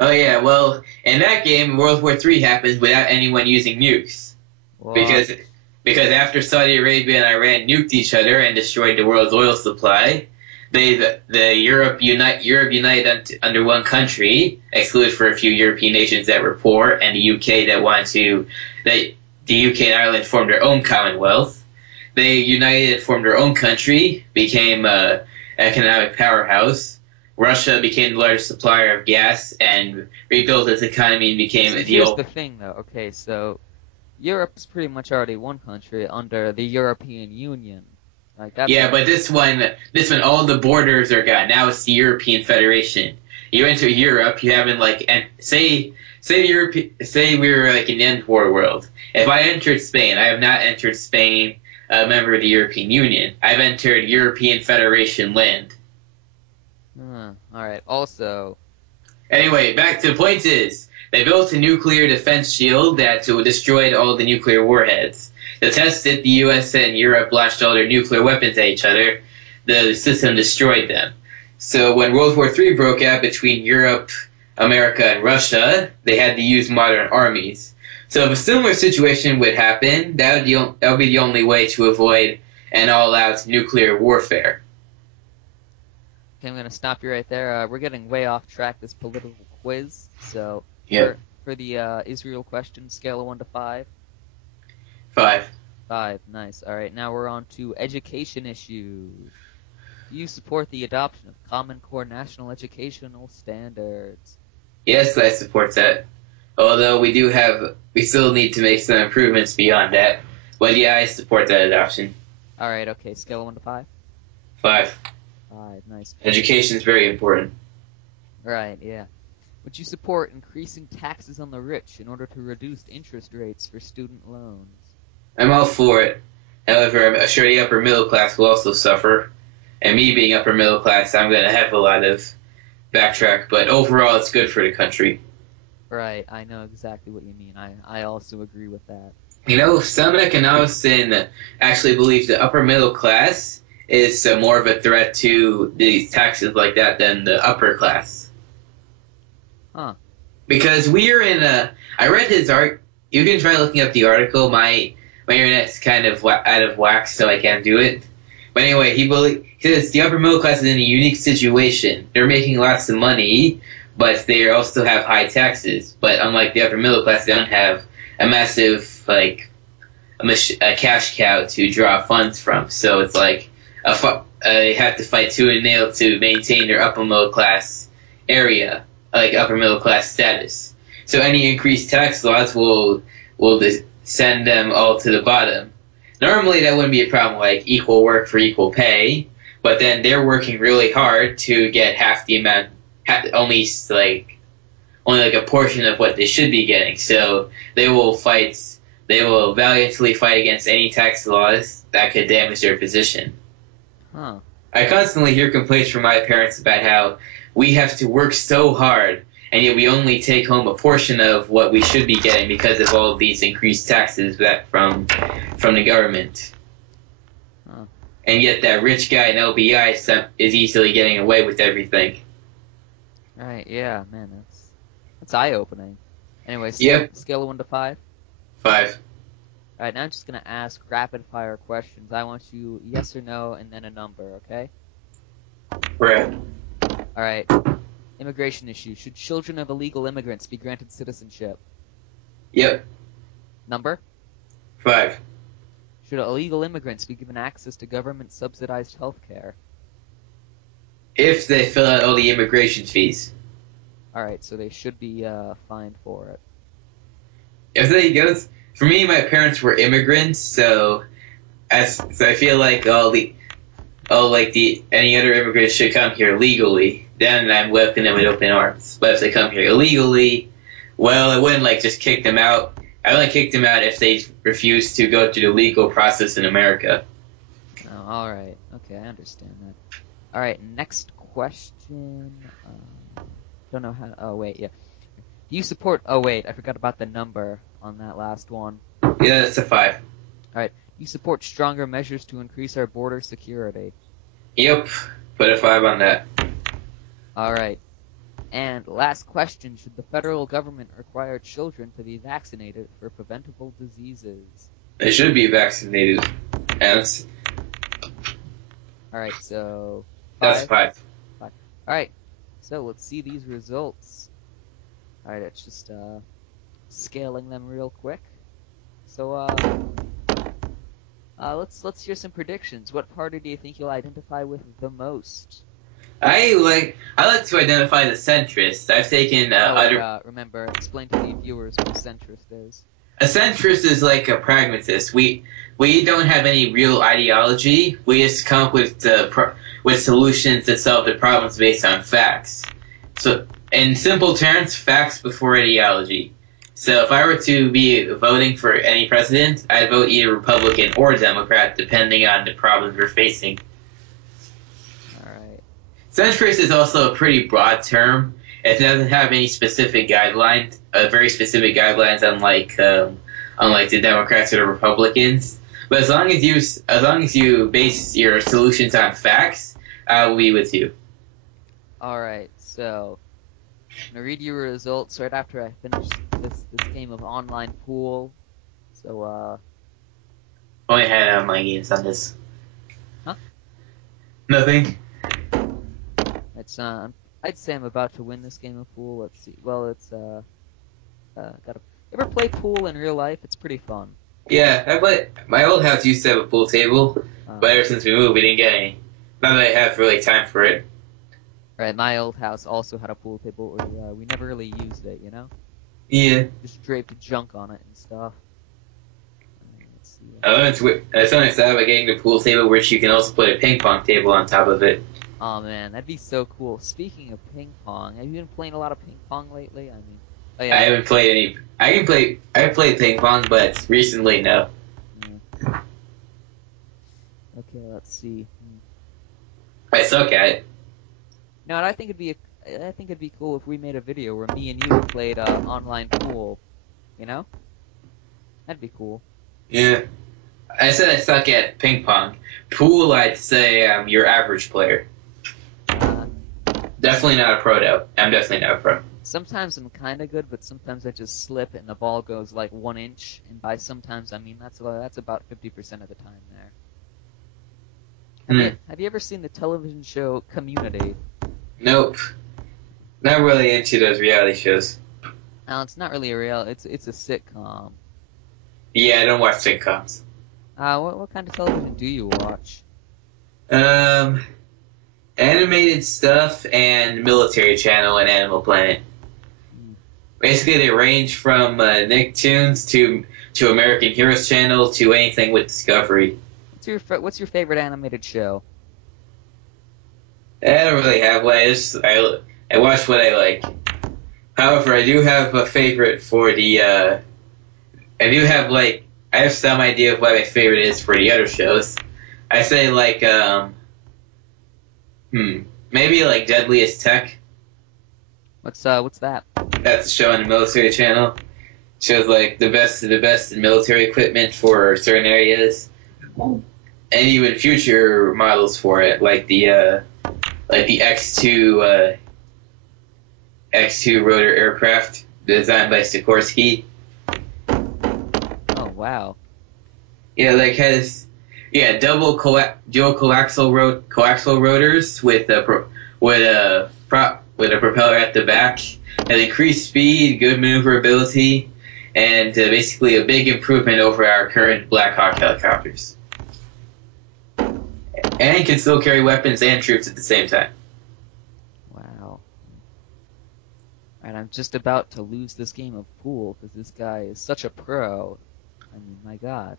Oh yeah, well, in that game, World War III happens without anyone using nukes. Well, Because after Saudi Arabia and Iran nuked each other and destroyed the world's oil supply, Europe united under one country, excluded for a few European nations that were poor, and the UK the UK and Ireland formed their own commonwealth. They united and formed their own country, became an economic powerhouse. Russia became the largest supplier of gas and rebuilt its economy and became a deal. Here's the thing, though. Okay, so Europe's pretty much already one country under the European Union. Like that's But this one, all the borders are gone. Now it's the European Federation. You enter Europe, you haven't like, say we were like in the end war world. If I entered Spain, I have not entered Spain, a member of the European Union. I've entered European Federation land. Alright, also... Anyway, back to the point is, they built a nuclear defense shield that destroyed all the nuclear warheads. To test it, the US and Europe launched all their nuclear weapons at each other. The system destroyed them. So when World War III broke out between Europe, America, and Russia, they had to use modern armies. So if a similar situation would happen, that would be the only way to avoid an all-out nuclear warfare. Okay, I'm going to stop you right there. We're getting way off track this political quiz. So Yep. for the Israel question, scale of 1 to 5. 5. 5. Nice. Alright, now we're on to education issues. Do you support the adoption of Common Core national educational standards? Yes, I support that. Although we still need to make some improvements beyond that. But yeah, I support that adoption. Alright, okay, scale of 1 to 5? 5. 5, nice. Education is very important. Right, yeah. Would you support increasing taxes on the rich in order to reduce interest rates for student loans? I'm all for it. However, I'm sure the upper middle class will also suffer. And me being upper middle class, I'm going to have a lot of backtrack. But overall, it's good for the country. Right, I know exactly what you mean. I also agree with that. You know, some economists actually believe the upper middle class is more of a threat to these taxes like that than the upper class. Huh. Because we're in a... I read his art. You can try looking up the article. My internet's kind of out of whack, so I can't do it. But anyway, he says the upper middle class is in a unique situation. They're making lots of money, but they also have high taxes. But unlike the upper middle class, they don't have a massive, like, a cash cow to draw funds from. So it's like they have to fight tooth and nail to maintain their upper middle class area, like upper middle class status. So any increased tax laws will send them all to the bottom. Normally that wouldn't be a problem, like equal work for equal pay, but then they're working really hard to get half the amount, only like a portion of what they should be getting. So they will valiantly fight against any tax laws that could damage their position. Huh. I constantly hear complaints from my parents about how we have to work so hard, and yet we only take home a portion of what we should be getting because of all of these increased taxes from the government. Huh. And yet that rich guy in LBI is easily getting away with everything. Right, yeah, man, that's eye-opening. Anyway, Yep. Scale of 1 to 5? 5. Alright, now I'm just gonna ask rapid-fire questions. I want you yes or no, and then a number, okay? Right. Alright. Immigration issue. Should children of illegal immigrants be granted citizenship? Yep. Number? 5. Should illegal immigrants be given access to government-subsidized health care? If they fill out all the immigration fees. Alright, so they should be fined for it. If they go, for me, my parents were immigrants, so I feel like any other immigrants should come here legally. Then I'm welcoming them with open arms. But if they come here illegally, well, I wouldn't just kick them out. I only kick them out if they refuse to go through the legal process in America. Oh, alright. Okay, I understand that. Alright, next question. Don't know how... Oh, wait, yeah. Do you support... Oh, wait, I forgot about the number on that last one. Yeah, that's a 5. Alright, you support stronger measures to increase our border security. Yep, put a 5 on that. Alright. And last question, should the federal government require children to be vaccinated for preventable diseases? They should be vaccinated. And Alright, so... that's 5. Alright, so let's see these results. Alright, it's just scaling them real quick. So let's hear some predictions. What party do you think you'll identify with the most? I like to identify the centrists. I've taken remember, explain to the viewers what a centrist is. A centrist is like a pragmatist. We don't have any real ideology. We just come up with solutions that solve the problems based on facts. So, in simple terms, facts before ideology. So, if I were to be voting for any president, I'd vote either Republican or Democrat, depending on the problems we're facing. Alright. Centrist is also a pretty broad term. It doesn't have any specific guidelines, very specific guidelines, unlike the Democrats or the Republicans. But as long as you base your solutions on facts, I will be with you. Alright, so I'm gonna read you results right after I finish this game of online pool. So Only had online games on this. Huh? Nothing. It's I'd say I'm about to win this game of pool. Let's see. Well, it's gotta ever play pool in real life? It's pretty fun. Yeah, my old house used to have a pool table, but ever since we moved, we didn't get any. Not that I have really time for it. Right, my old house also had a pool table, but we never really used it, you know? Yeah. Just draped junk on it and stuff. Let's see. It's so nice to have a getting the pool table, which you can also put a ping pong table on top of it. Oh man, that'd be so cool. Speaking of ping pong, have you been playing a lot of ping pong lately? I mean, oh yeah. I haven't played any. I played ping pong, but recently no. Yeah. Okay, let's see. I suck at it. No, I think it'd be cool if we made a video where me and you played online pool. You know? That'd be cool. Yeah. I said I suck at ping pong. Pool, I'd say I'm your average player. Definitely not a pro, though. I'm definitely not a pro. Sometimes I'm kind of good, but sometimes I just slip and the ball goes like 1 inch. And by sometimes, I mean that's about 50% of the time there. Have you ever seen the television show Community? Nope. Not really into those reality shows. No, it's not really a real. It's a sitcom. Yeah, I don't watch sitcoms. What kind of television do you watch? Animated stuff and Military Channel and Animal Planet. Basically, they range from Nicktoons to American Heroes Channel to anything with Discovery. What's your favorite animated show? I don't really have one. I watch what I like. However, I do have a favorite for the. I have some idea of what my favorite is for the other shows. I say maybe like Deadliest Tech. What's that? That's a show on the Military Channel. Shows like the best of the best in military equipment for certain areas, and even future models for it, like the X2 rotor aircraft designed by Sikorsky. Oh wow! Yeah, dual coaxial rotors with a propeller at the back, has increased speed, good maneuverability, and basically a big improvement over our current Black Hawk helicopters. And can still carry weapons and troops at the same time. Wow. Alright, I'm just about to lose this game of pool because this guy is such a pro. I mean, my god.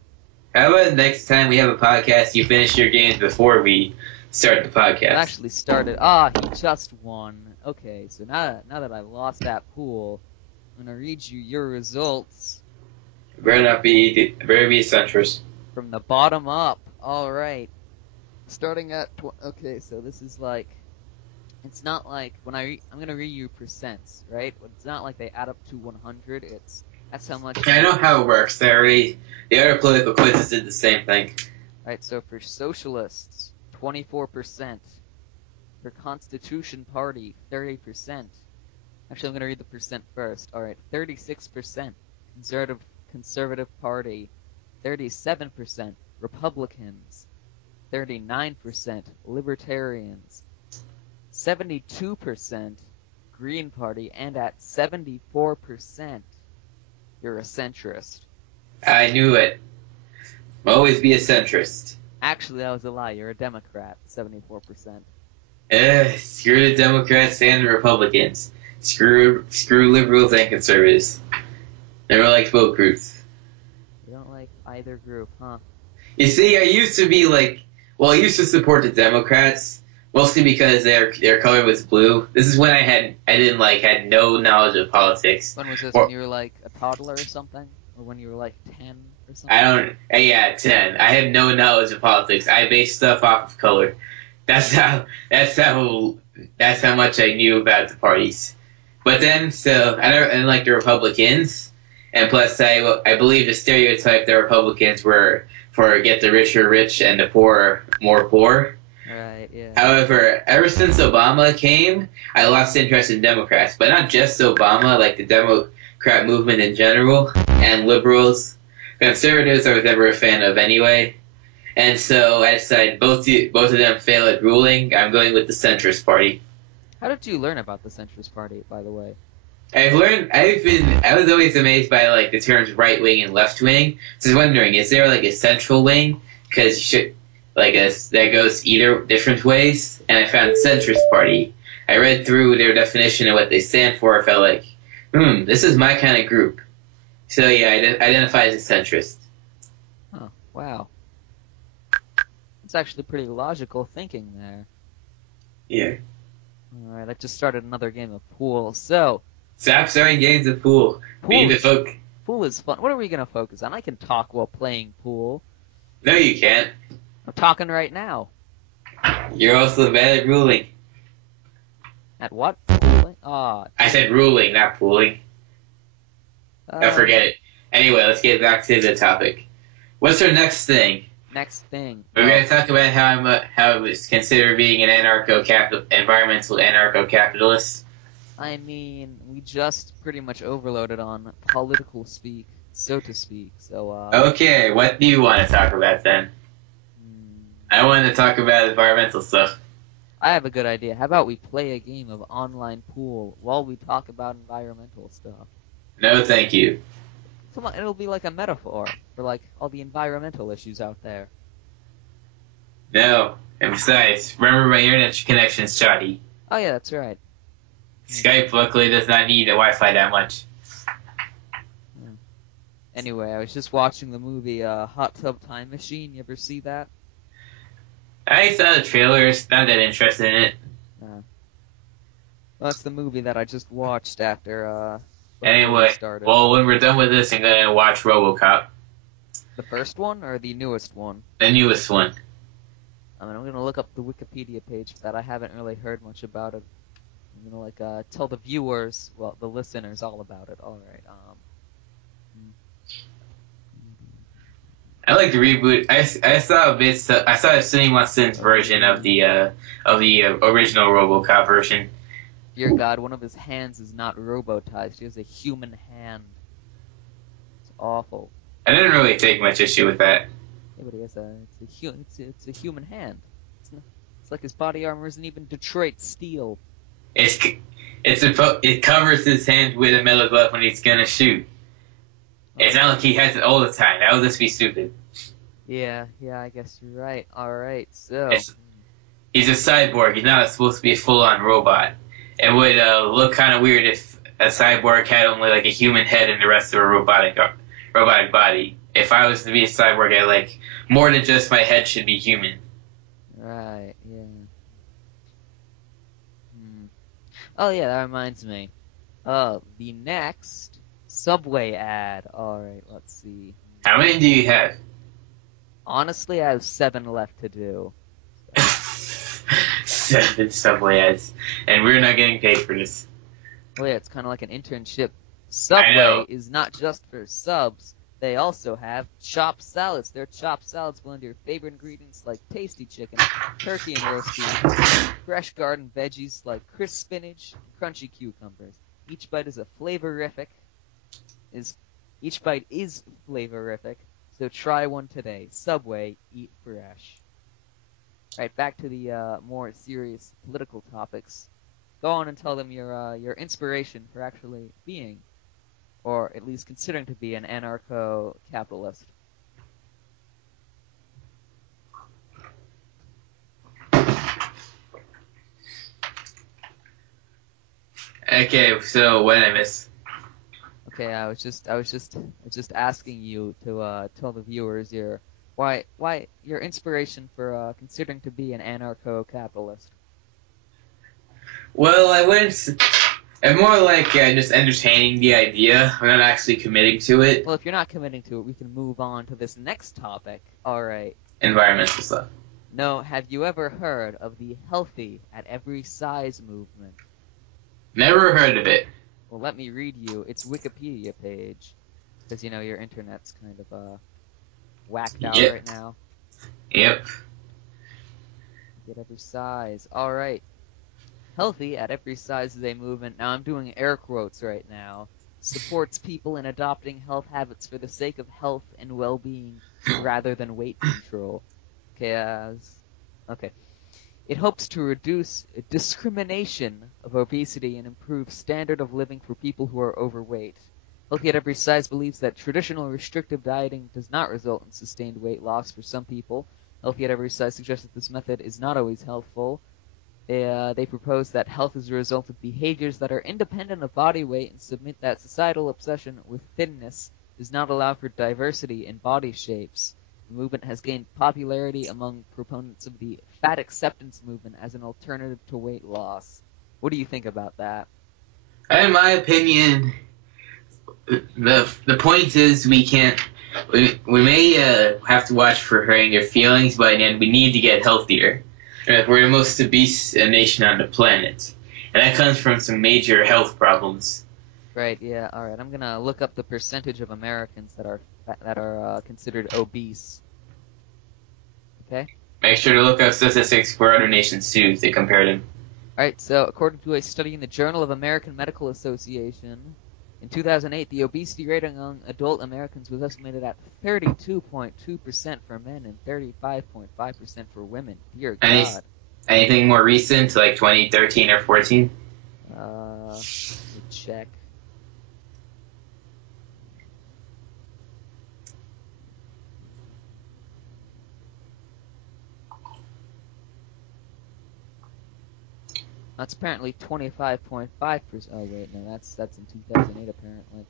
How about next time we have a podcast, you finish your games before we start the podcast? It actually started. He just won. Okay, so now that I lost that pool, I'm gonna read you your results. Better be a centrist. From the bottom up. Alright. Starting at okay, so this is like, it's not like when I'm gonna read you percents, right? It's not like they add up to 100. That's how much. I know how it works. The other political quizzes did the same thing. Right. So for socialists, 24%. For Constitution Party, 30%. Actually, I'm gonna read the percent first. All right, 36%. Conservative Party, 37%. Republicans, 39%. Libertarians, 72%. Green Party, and at 74%, you're a centrist. I knew it. Always be a centrist. Actually, that was a lie. You're a Democrat, 74%. Screw the Democrats and the Republicans. Screw liberals and conservatives. Never liked both groups. You don't like either group, huh? You see, I used to support the Democrats, mostly because their color was blue. This is when I had no knowledge of politics. When was this? When you were like a toddler or something? Or when you were like 10 or something? 10. I had no knowledge of politics. I based stuff off of color. That's how much I knew about the parties. But then, I didn't like the Republicans, and plus I believe the stereotype the Republicans were for get the richer rich and the poor more poor. Right, yeah. However, ever since Obama came, I lost interest in Democrats, but not just Obama, like the Democrat movement in general, and liberals. Conservatives I was never a fan of anyway. And so I decided both of them fail at ruling. I'm going with the centrist party. How did you learn about the centrist party, by the way? I was always amazed by like the terms right wing and left wing. So I was wondering, is there like a central wing? Because that goes either different ways. And I found centrist party. I read through their definition of what they stand for. I felt like, this is my kind of group. So yeah, I identify as a centrist. Oh, wow. It's actually pretty logical thinking there. Yeah. Alright, I just started another game of pool. So, Stop starting games of pool. We need to focus. Pool is fun. What are we going to focus on? I can talk while playing pool. No, you can't. I'm talking right now. You're also bad at ruling. At what? Pooling? Ah. I said ruling, not pooling. No, forget it. Anyway, let's get back to the topic. What's our next thing? Next thing. We're going to talk about how I was considered being an environmental anarcho-capitalist. I mean, we just pretty much overloaded on political speak, so to speak. So. Okay, what do you want to talk about then? I want to talk about environmental stuff. I have a good idea. How about we play a game of online pool while we talk about environmental stuff? No, thank you. Come on, it'll be like a metaphor for like all the environmental issues out there. No, and besides, remember my internet connection's shoddy. Oh yeah, that's right. Skype luckily does not need the Wi-Fi that much. Yeah. Anyway, I was just watching the movie Hot Tub Time Machine. You ever see that? I saw the trailers, not that interested in it. Well, that's the movie that I just watched after Anyway, started. well, when we're done with this, I'm going to watch RoboCop. The first one or the newest one? The newest one. I mean, I'm going to look up the Wikipedia page for that. I haven't really heard much about it. I'm going to tell the viewers, well, the listeners, all about it. All right. I like the reboot. I saw a bit. I saw a Cinema Sins version of the original RoboCop version. Dear God, one of his hands is not robotized. He has a human hand. It's awful. I didn't really take much issue with that. Yeah, but he has it's a human hand. It's like his body armor isn't even Detroit steel. It covers his hand with a metal glove when he's gonna shoot. It's not like he has it all the time. That would just be stupid. Yeah, I guess you're right. Alright, so... He's a cyborg. He's not supposed to be a full-on robot. It would look kind of weird if a cyborg had only like a human head and the rest of a robotic body. If I was to be a cyborg, I'd like more than just my head should be human. Right, yeah. Oh yeah, that reminds me. The next Subway ad. Alright, let's see. How many do you have? Honestly, I have 7 left to do. 7 Subway ads. And we're not getting paid for this. Well, yeah, it's kind of like an internship. Subway is not just for subs. They also have chopped salads. Their chopped salads blend your favorite ingredients like tasty chicken, turkey and roast beef, fresh garden veggies like crisp spinach, and crunchy cucumbers. Each bite is flavorific. So try one today. Subway, eat fresh. Alright, back to the more serious political topics. Go on and tell them your inspiration for actually being, or at least considering to be, an anarcho-capitalist. Okay, so what did I miss? Okay, I was just asking you to tell the viewers why your inspiration for considering to be an anarcho-capitalist. Well, I'm more like just entertaining the idea. I'm not actually committing to it. Well, if you're not committing to it, we can move on to this next topic. Alright. Environmental stuff. No, have you ever heard of the healthy at every size movement? Never heard of it. Well, let me read you its Wikipedia page. Because, your internet's kind of, whacked out right now. Yep. At every size. Alright. Healthy at every size is a movement. Now, I'm doing air quotes right now. Supports people in adopting health habits for the sake of health and well-being rather than weight control. Okay, okay. It hopes to reduce discrimination of obesity and improve standard of living for people who are overweight. Healthy at Every Size believes that traditional restrictive dieting does not result in sustained weight loss for some people. Healthy at Every Size suggests that this method is not always healthful. They propose that health is a result of behaviors that are independent of body weight and submit that societal obsession with thinness does not allow for diversity in body shapes. The movement has gained popularity among proponents of the fat acceptance movement as an alternative to weight loss. What do you think about that? In my opinion, the point is we may have to watch for hurting your feelings, but in the end we need to get healthier. We're the most obese nation on the planet, and that comes from some major health problems. Right. Yeah. All right. I'm gonna look up the percentage of Americans that are considered obese. Okay. Make sure to look up statistics for other nations too to compare them. All right. So, according to a study in the Journal of American Medical Association, in 2008, the obesity rate among adult Americans was estimated at 32.2% for men and 35.5% for women. Dear God. Anything more recent, like 2013 or 14? Let me check. That's apparently 25.5%. Oh wait, no, that's in 2008 apparently.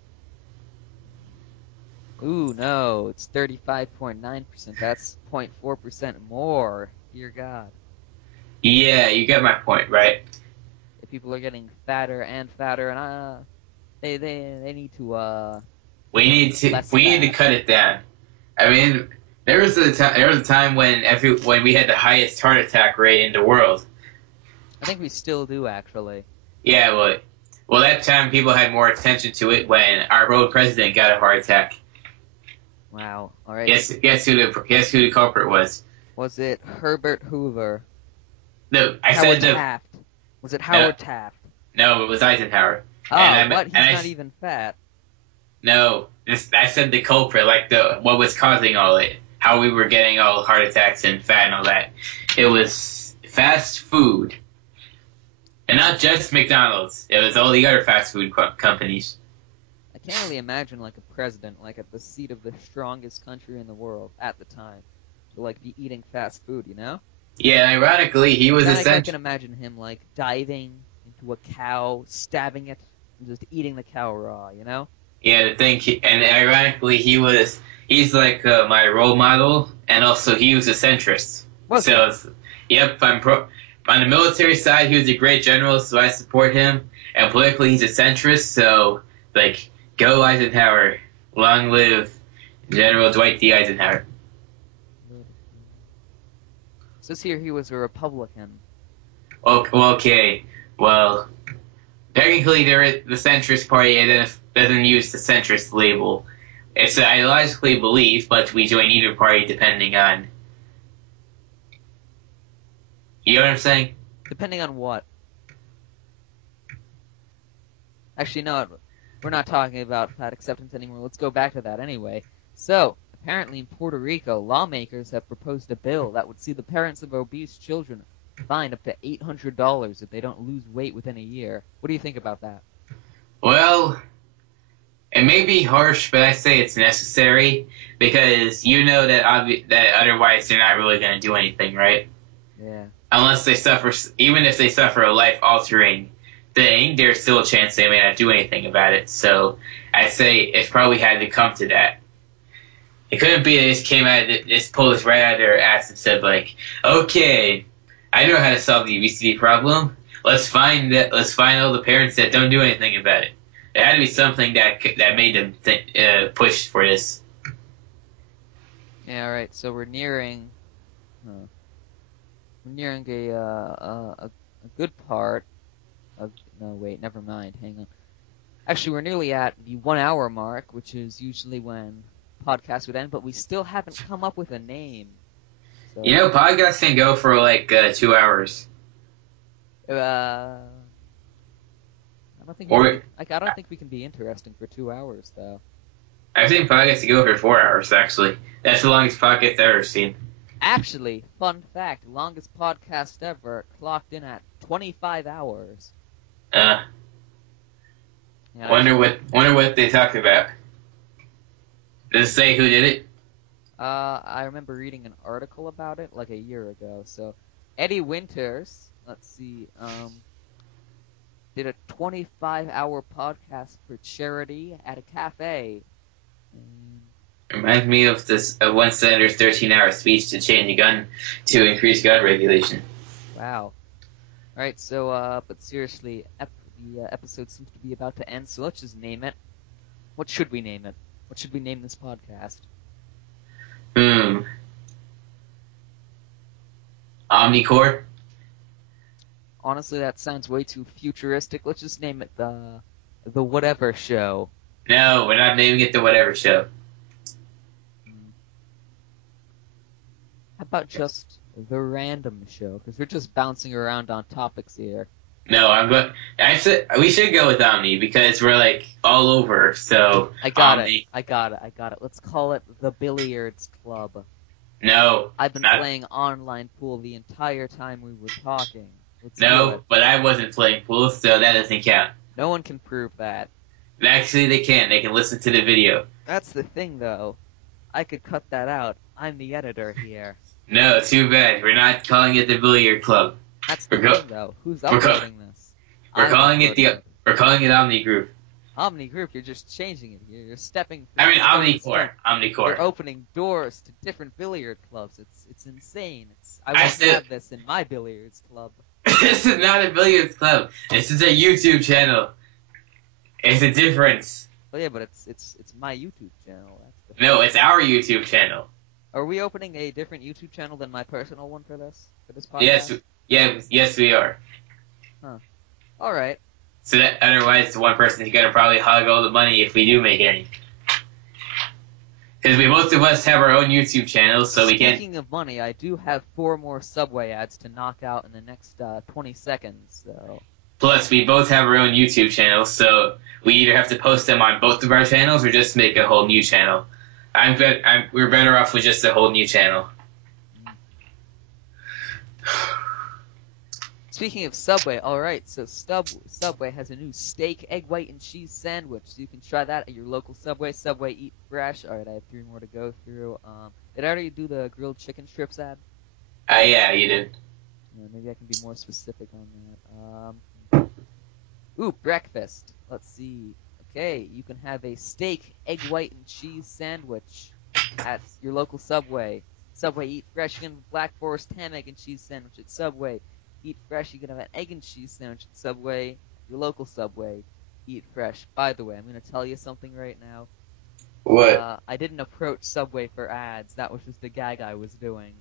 Ooh, no, it's 35.9%. That's 0.4% more. Dear God. Yeah, you get my point, right? If people are getting fatter and fatter, and they need to we need to cut it down. I mean, there was a time when we had the highest heart attack rate in the world. I think we still do, actually. Yeah, well, that time people had more attention to it when our road president got a heart attack. Wow. All right. Guess who the culprit was? Was it Herbert Hoover? No, Howard Taft. Was it Howard Taft? No, it was Eisenhower. Oh, what? He's not even fat. No, I said the culprit, like what was causing all it, how we were getting all heart attacks and fat and all that. It was fast food. And not just McDonald's. It was all the other fast food companies. I can't really imagine, like, a president, like, at the seat of the strongest country in the world at the time, to, like, be eating fast food, you know? Yeah, ironically, he was essentially... I can imagine him, like, diving into a cow, stabbing it, and just eating the cow raw, you know? Yeah, and ironically, he's like my role model, and also he was a centrist. Yep, on the military side, he was a great general, so I support him. And politically, he's a centrist, so, like, go Eisenhower. Long live General Dwight D. Eisenhower. It says here he was a Republican. Okay, well, technically the centrist party doesn't use the centrist label. It's ideologically believed, but we join either party depending on... You know what I'm saying? Depending on what? Actually, no, we're not talking about fat acceptance anymore. Let's go back to that anyway. So, apparently in Puerto Rico, lawmakers have proposed a bill that would see the parents of obese children fined up to $800 if they don't lose weight within a year. What do you think about that? Well, it may be harsh, but I say it's necessary because you know that otherwise they're not really going to do anything, right? Yeah. Unless they suffer, even if they suffer a life-altering thing, there's still a chance they may not do anything about it. So I'd say it probably had to come to that. It couldn't be they just pulled this right out of their ass and said, like, okay, I know how to solve the obesity problem. Let's find all the parents that don't do anything about it. There had to be something that made them push for this. Yeah, all right. So we're nearing a good part of... No, wait, never mind. Hang on. Actually, we're nearly at the 1 hour mark, which is usually when podcasts would end, but we still haven't come up with a name. So, you know, podcasts can go for like 2 hours. I don't think we can be interesting for 2 hours, though. I've seen podcasts go for 4 hours, actually. That's the longest podcast I've ever seen. Actually, fun fact, longest podcast ever, clocked in at 25 hours. Uh, Yeah, wonder what they talked about. Does it say who did it? I remember reading an article about it like a year ago. So, Eddie Winters, let's see, did a 25-hour podcast for charity at a cafe. Reminds me of this one senator's 13-hour speech to change a gun to increase gun regulation. Wow. Alright, so, but seriously, the episode seems to be about to end, so let's just name it. What should we name it? What should we name this podcast? Omnicore? Honestly, that sounds way too futuristic. Let's just name it the Whatever Show. No, we're not naming it the Whatever Show. How about just the Random Show? Because we're just bouncing around on topics here. No, we should go with Omni because we're like all over. So I got Omni. it. Let's call it the Billiards Club. No, I've been playing online pool the entire time we were talking. Let's do no, it. but I wasn't playing pool, so that doesn't count. No one can prove that. Actually, they can. They can listen to the video. That's the thing, though. I could cut that out. I'm the editor here. No, too bad. We're not calling it the Billiard Club. That's the thing, though. Who's uploading this? We're calling it Omni Group. Omni Group, you're just changing it here. You're stepping. I mean Omnicore. Omnicore. You're opening doors to different billiard clubs. It's insane. I won't have this in my billiards club. This is not a billiards club. This is a YouTube channel. It's a difference. Well, yeah, but it's my YouTube channel. No, it's our YouTube channel. Are we opening a different YouTube channel than my personal one for this podcast? Yes, we are. Huh. All right. So that otherwise, one person is gonna probably hog all the money if we do make any. Because most of us have our own YouTube channels, so we can't. Speaking of money, I do have 4 more Subway ads to knock out in the next 20 seconds. So. Plus, we both have our own YouTube channels, so we either have to post them on both of our channels or just make a whole new channel. We're better off with just a whole new channel. Speaking of Subway, alright, so Subway has a new steak, egg white, and cheese sandwich. So you can try that at your local Subway. Subway Eat Fresh. Alright, I have 3 more to go through. Did I already do the grilled chicken strips ad? Yeah, you did. Maybe I can be more specific on that. Ooh, breakfast. Let's see. Okay, you can have a steak, egg white, and cheese sandwich at your local Subway. Subway Eat Fresh. You can have a Black Forest ham, egg, and cheese sandwich at Subway. Eat Fresh, you can have an egg and cheese sandwich at Subway, your local Subway. Eat Fresh. By the way, I'm going to tell you something right now. What? I didn't approach Subway for ads. That was just the gag I was doing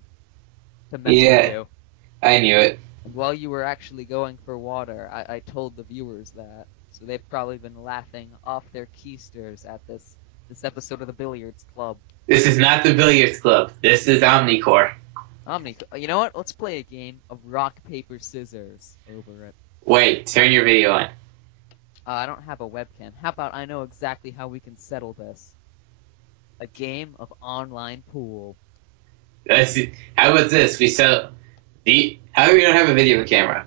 to mess with you. I knew it. And while you were actually going for water, I told the viewers that. So they've probably been laughing off their keisters at this episode of the Billiards Club. This is not the Billiards Club. This is Omnicore. You know what? Let's play a game of rock, paper, scissors over it. Wait, turn your video on. I don't have a webcam. How about I know exactly how we can settle this? A game of online pool. How about this? How do we don't have a video camera?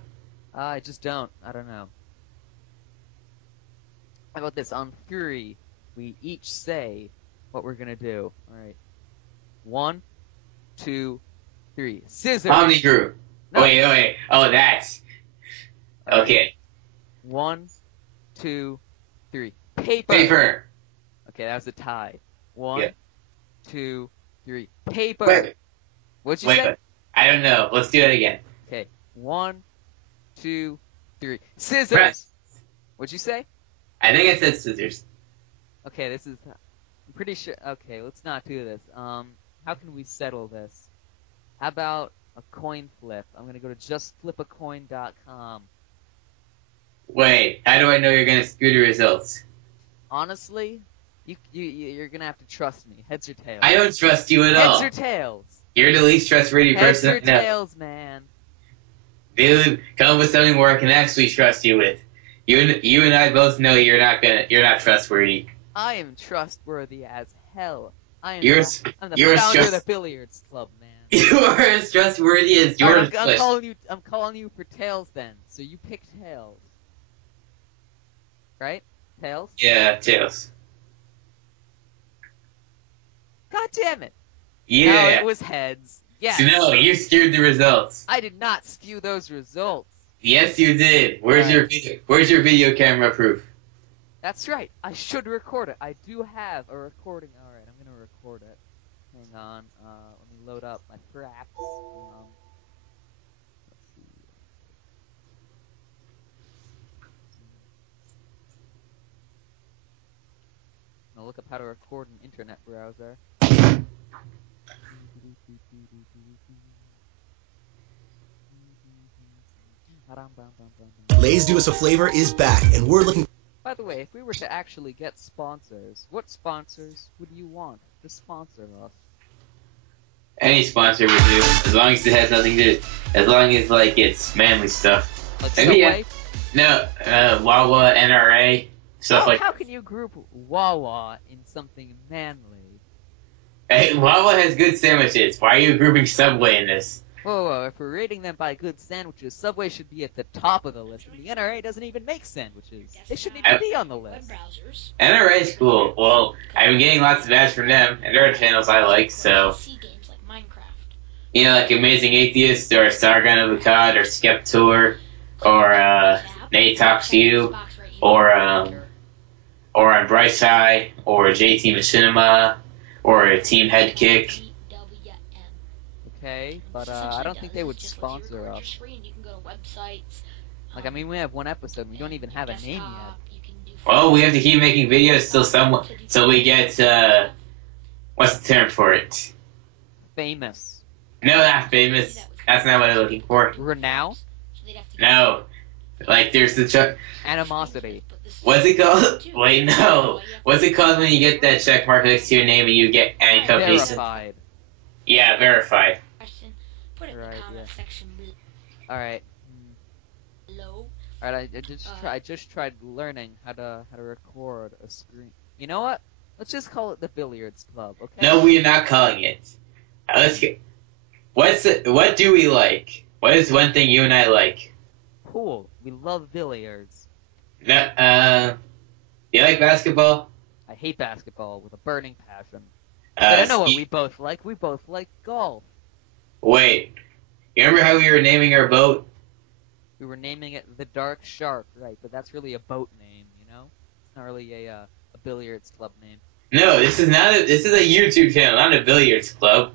I just don't. I don't know. How about this? On Fury, we each say what we're gonna do. Alright. 1, 2, 3. Scissors! Omni Group. No. Wait. Oh, that's... Okay. 1, 2, 3. Paper! Paper! Okay, that was a tie. 1, Yeah. 2, 3. Paper! Wait. What'd you say? I don't know. Let's do it again. Okay. 1, 2, 3. Scissors! Press. What'd you say? I think I said scissors. Okay, this is... I'm pretty sure... Okay, let's not do this. How can we settle this? How about a coin flip? I'm gonna go to justflipacoin.com. Wait, how do I know you're gonna screw the results? Honestly, you're gonna have to trust me. Heads or tails? I don't trust you at all. Heads or tails? You're the least trustworthy Heads person or I know. tails, man? Dude, come up with something where I can actually trust you with. You and I both know you're not trustworthy. I am trustworthy as hell. I'm You're the founder of the Billiards Club, man. You are as trustworthy as Alright, George Bush. I'm calling you for Tails then. So you pick Tails. Right? Tails? Yeah, Tails. God damn it! No, Yeah. it was heads. Yes. No, you skewed the results. I did not skew those results. Yes, you did. Where's your video camera proof? That's right. I should record it. I do have a recording. All right, I'm gonna record it. Hang on. Let me load up my fraps. Let's see. I'll look up how to record an internet browser. Lay's Do Us a Flavor is back, and we're looking... By the way, if we were to actually get sponsors, what sponsors would you want to sponsor us? Any sponsor would do, as long as it has nothing to, as long as like it's manly stuff. Like Maybe Subway? No, Wawa, NRA, stuff like. How can you group Wawa in something manly? Hey, Wawa has good sandwiches. Why are you grouping Subway in this? Whoa, if we're rating them by good sandwiches, Subway should be at the top of the list, and the NRA doesn't even make sandwiches. They shouldn't even be on the list. NRA's cool. Well, I've been getting lots of ads from them, and there are channels I like, so. You know, like Amazing Atheist, or Sargon of Akkad, or Skeptor, or Nate Talks to You, or on Bright Side, or JT Machinima, or Team Head Kick. Okay, but I don't think they would sponsor us. Like, I mean, we have one episode, and we don't even have a name yet. Well, we have to keep making videos so we get, what's the term for it? Famous. No, not famous. That's not what I'm looking for. Renown? No. Like, there's the Animosity. What's it called? Wait, no. What's it called when you get that check mark next to your name and you get any company? Verified. Yeah, verified. Right, yeah. Alright. Alright, I just tried learning how to record a screen. You know what? Let's just call it the Billiards Club, okay? No, we are not calling it. Let's get. What do we like? What is one thing you and I like? Pool. We love billiards. No, you like basketball? I hate basketball with a burning passion. But I know what we both like. We both like golf. Wait. You remember how we were naming our boat? We were naming it the Dark Shark, right? But that's really a boat name, you know? It's not really a billiards club name. No, this is a YouTube channel, not a billiards club.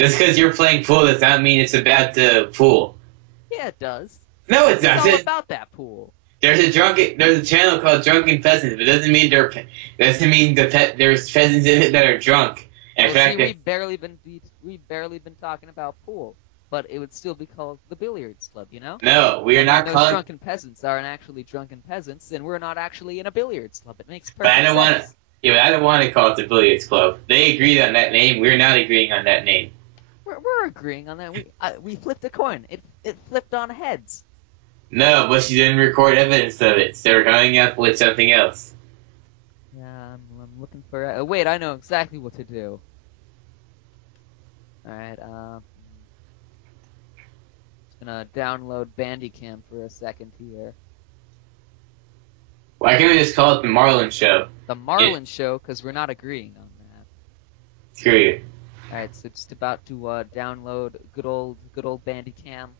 Just because you're playing pool does not mean it's about the pool. Yeah, it does. No, it doesn't. It's all about that pool. There's a channel called Drunken Peasants, but it doesn't mean there's peasants in it that are drunk. And in fact, we've barely been talking about pool, but it would still be called the Billiards Club, you know? No, we are not those calling. drunken peasants aren't actually drunken peasants, and we're not actually in a billiards club. It makes perfect But I don't want sense. to. Yeah, but I don't want to call it the Billiards Club. They agreed on that name. We're not agreeing on that name. We're agreeing on that. We flipped a coin. It flipped on heads. No, but she didn't record evidence of it, so we're coming up with something else. Yeah, I'm looking for. Wait, I know exactly what to do. All right. Just gonna download Bandicam for a second here. Why can't we just call it the Marlin Show? The Marlin Show, because we're not agreeing on that. Screw you. All right, so just about to download good old Bandicam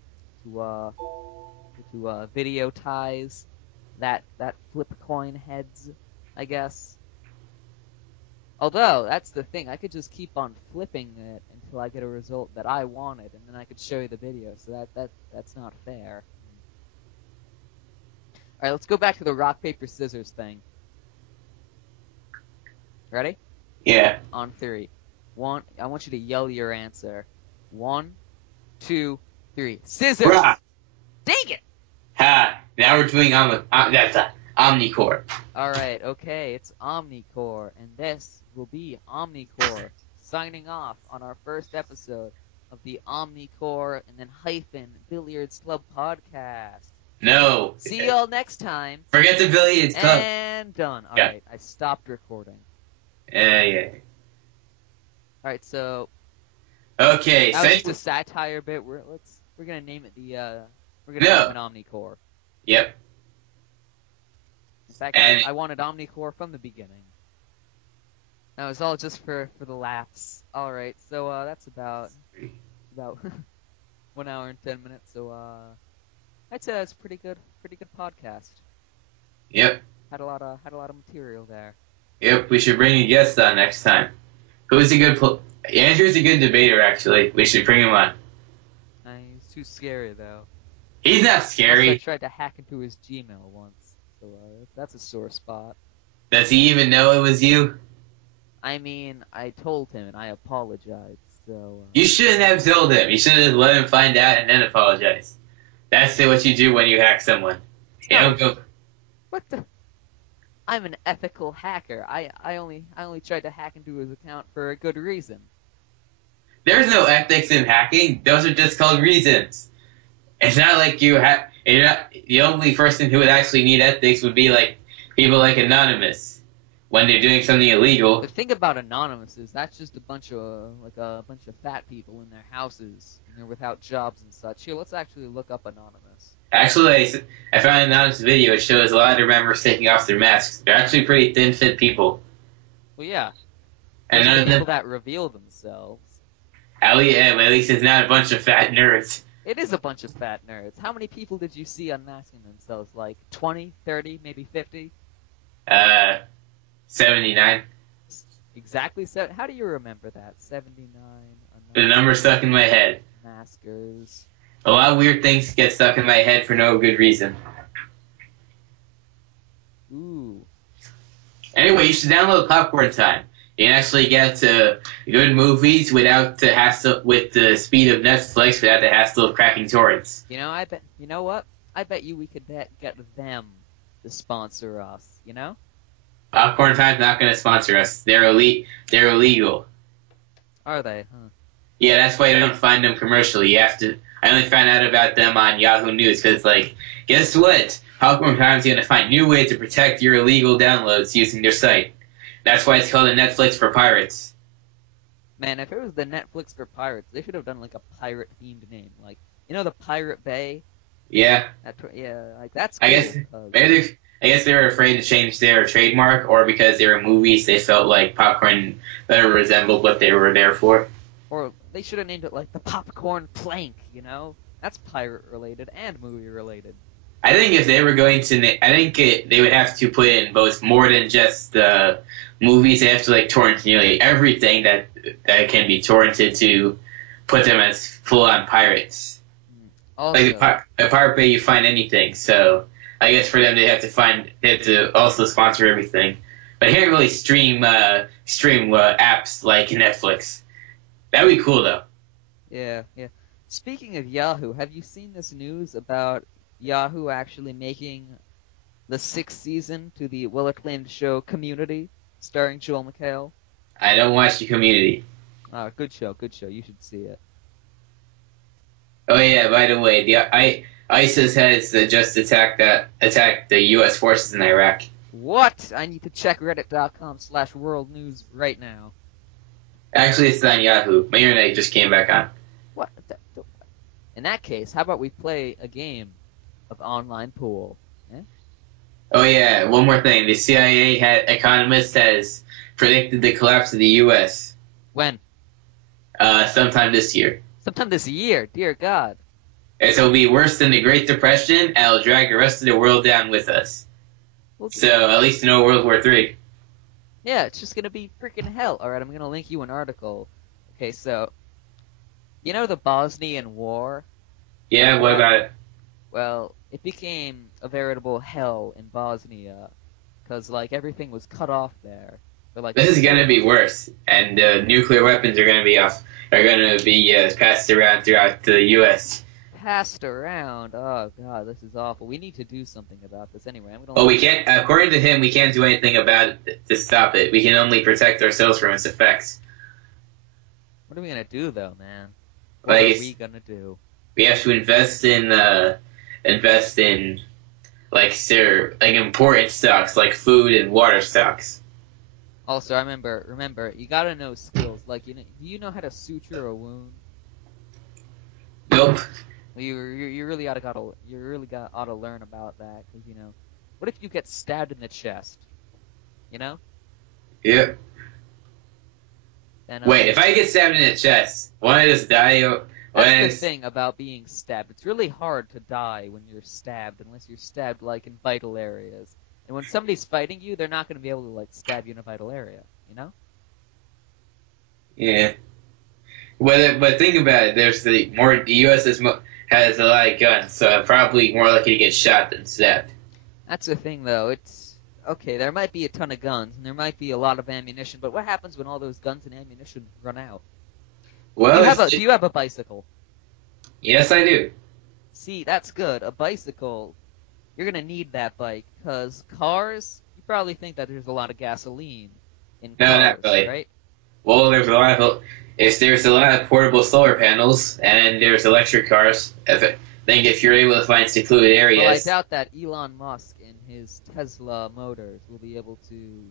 to videotize that flip coin heads, I guess. Although that's the thing, I could just keep on flipping it until I get a result that I wanted, and then I could show you the video. So that's not fair. All right, let's go back to the rock paper scissors thing. Ready? Yeah. On three. I want you to yell your answer. 1, 2, 3. Scissors! Rock. Dang it! Ha! Now we're doing that's Omnicore. Alright, okay, it's Omnicore, and this will be Omnicore signing off on our first episode of the Omnicore and then hyphen Billiards Club podcast. No. See y'all next time. Forget the Billiards Club. And done. Alright, I stopped recording. Yeah. Alright, so... Okay, That was just a satire bit. We're gonna name it we're gonna No. name it Omnicore. Yep. In fact, And- I wanted Omnicore from the beginning. That was all just for the laughs. All right, so that's about 1 hour and 10 minutes. So I'd say that's pretty good podcast. Yep. Had a lot of material there. Yep. We should bring a guest on next time. Who's a good? Andrew's a good debater. Actually, we should bring him on. He's too scary though. He's not Also, I scary. tried to hack into his Gmail once, so that's a sore spot. Does he even know it was you? I mean, I told him and I apologized. So You shouldn't have told him. You should have let him find out and then apologize. That's what you do when you hack someone. You don't go. what the? I'm an ethical hacker. I only tried to hack into his account for a good reason. There's no ethics in hacking. Those are just called reasons. It's not like you're not, the only person who would actually need ethics would be like people like Anonymous when they're doing something illegal. The thing about Anonymous is that's just a bunch of fat people in their houses and they're without jobs and such. Here, let's actually look up Anonymous. Actually, I found an Anonymous video. It shows a lot of their members taking off their masks. They're actually pretty thin, fit people. Well, yeah. And Those none are of people them, that reveal themselves. at least it's not a bunch of fat nerds. It is a bunch of fat nerds. How many people did you see unmasking themselves? Like 20, 30, maybe 50? 79. Exactly. So, how do you remember that? 79. The number stuck in my head. Maskers. A lot of weird things get stuck in my head for no good reason. Ooh. Anyway, you should download Popcorn Time. You can actually get good movies without the hassle, with the speed of Netflix, without the hassle of cracking torrents. You know what? I bet you we could get them to sponsor us, you know? Popcorn Time's not going to sponsor us. They're illegal. Are they? Huh. Yeah, that's why you don't find them commercially. I only found out about them on Yahoo News, because, guess what? Popcorn Time's going to find new ways to protect your illegal downloads using their site. That's why it's called a Netflix for pirates. Man, if it was the Netflix for pirates, they should have done like a pirate-themed name. Like, you know the Pirate Bay? Yeah. That's I cool. guess they were afraid to change their trademark, or because they were movies, they felt like popcorn better resembled what they were there for. Or they should have named it like the Popcorn Plank, you know? That's pirate-related and movie-related. I think if they were going to, they would have to put in both more than just movies. They have to torrent nearly everything that can be torrented to put them as full-on pirates. Also, Like a Pirate Bay, you find anything. So I guess for them, they have to also sponsor everything. But they can't really stream apps like Netflix. That'd be cool though. yeah. Speaking of Yahoo, have you seen this news about Yahoo actually making the 6th season to the well-acclaimed show Community, starring Joel McHale? I don't watch the Community. Good show. You should see it. Oh yeah, by the way, ISIS has just attacked the U.S. forces in Iraq. What? I need to check reddit.com/world news right now. Actually, it's on Yahoo. My internet just came back on. What? In that case, how about we play a game of online pool? Eh? Oh yeah, one more thing. The CIA economist has predicted the collapse of the U.S. When? Sometime this year. Sometime this year. Dear God. And so it'll be worse than the Great Depression, and it'll drag the rest of the world down with us. Well, So at least no World War III. yeah, it's just gonna be freaking hell. Alright, I'm gonna link you an article. Okay, so, you know the Bosnian War? Yeah, what about it? Well, it became a veritable hell in Bosnia, because, everything was cut off there. But, This is gonna be worse, and nuclear weapons are gonna be passed around throughout the U.S. passed around. Oh, God, this is awful. We need to do something about this. Anyway, I'm gonna... Well, we can't. According to him, we can't do anything about it to stop it. We can only protect ourselves from its effects. What are we gonna do, though, man? What Like, are we gonna do? We have to invest in important stocks like food and water stocks. Also, remember, you gotta know skills. Like, do you know how to suture a wound? Nope. Well, you really ought to learn about that, because what if you get stabbed in the chest? You know? Yeah. Then, Wait, if I get stabbed in the chest, won't I just die? That's the thing about being stabbed. It's really hard to die when you're stabbed, unless you're stabbed like in vital areas. And when somebody's fighting you, they're not going to be able to like stab you in a vital area. You know? Yeah. But think about it. The U.S. has a lot of guns, so I'm probably more likely to get shot than stabbed. That's the thing, though. It's okay. There might be a ton of guns, and there might be a lot of ammunition. But what happens when all those guns and ammunition run out? Well, do you have a bicycle? Yes, I do. See, that's good. A bicycle, you're gonna need that bike, because cars, you probably think that there's a lot of gasoline in cars, No, not really. right? Well, there's a lot of portable solar panels, and there's electric cars. If you're able to find secluded areas. Well, I doubt that Elon Musk and his Tesla motors will be able to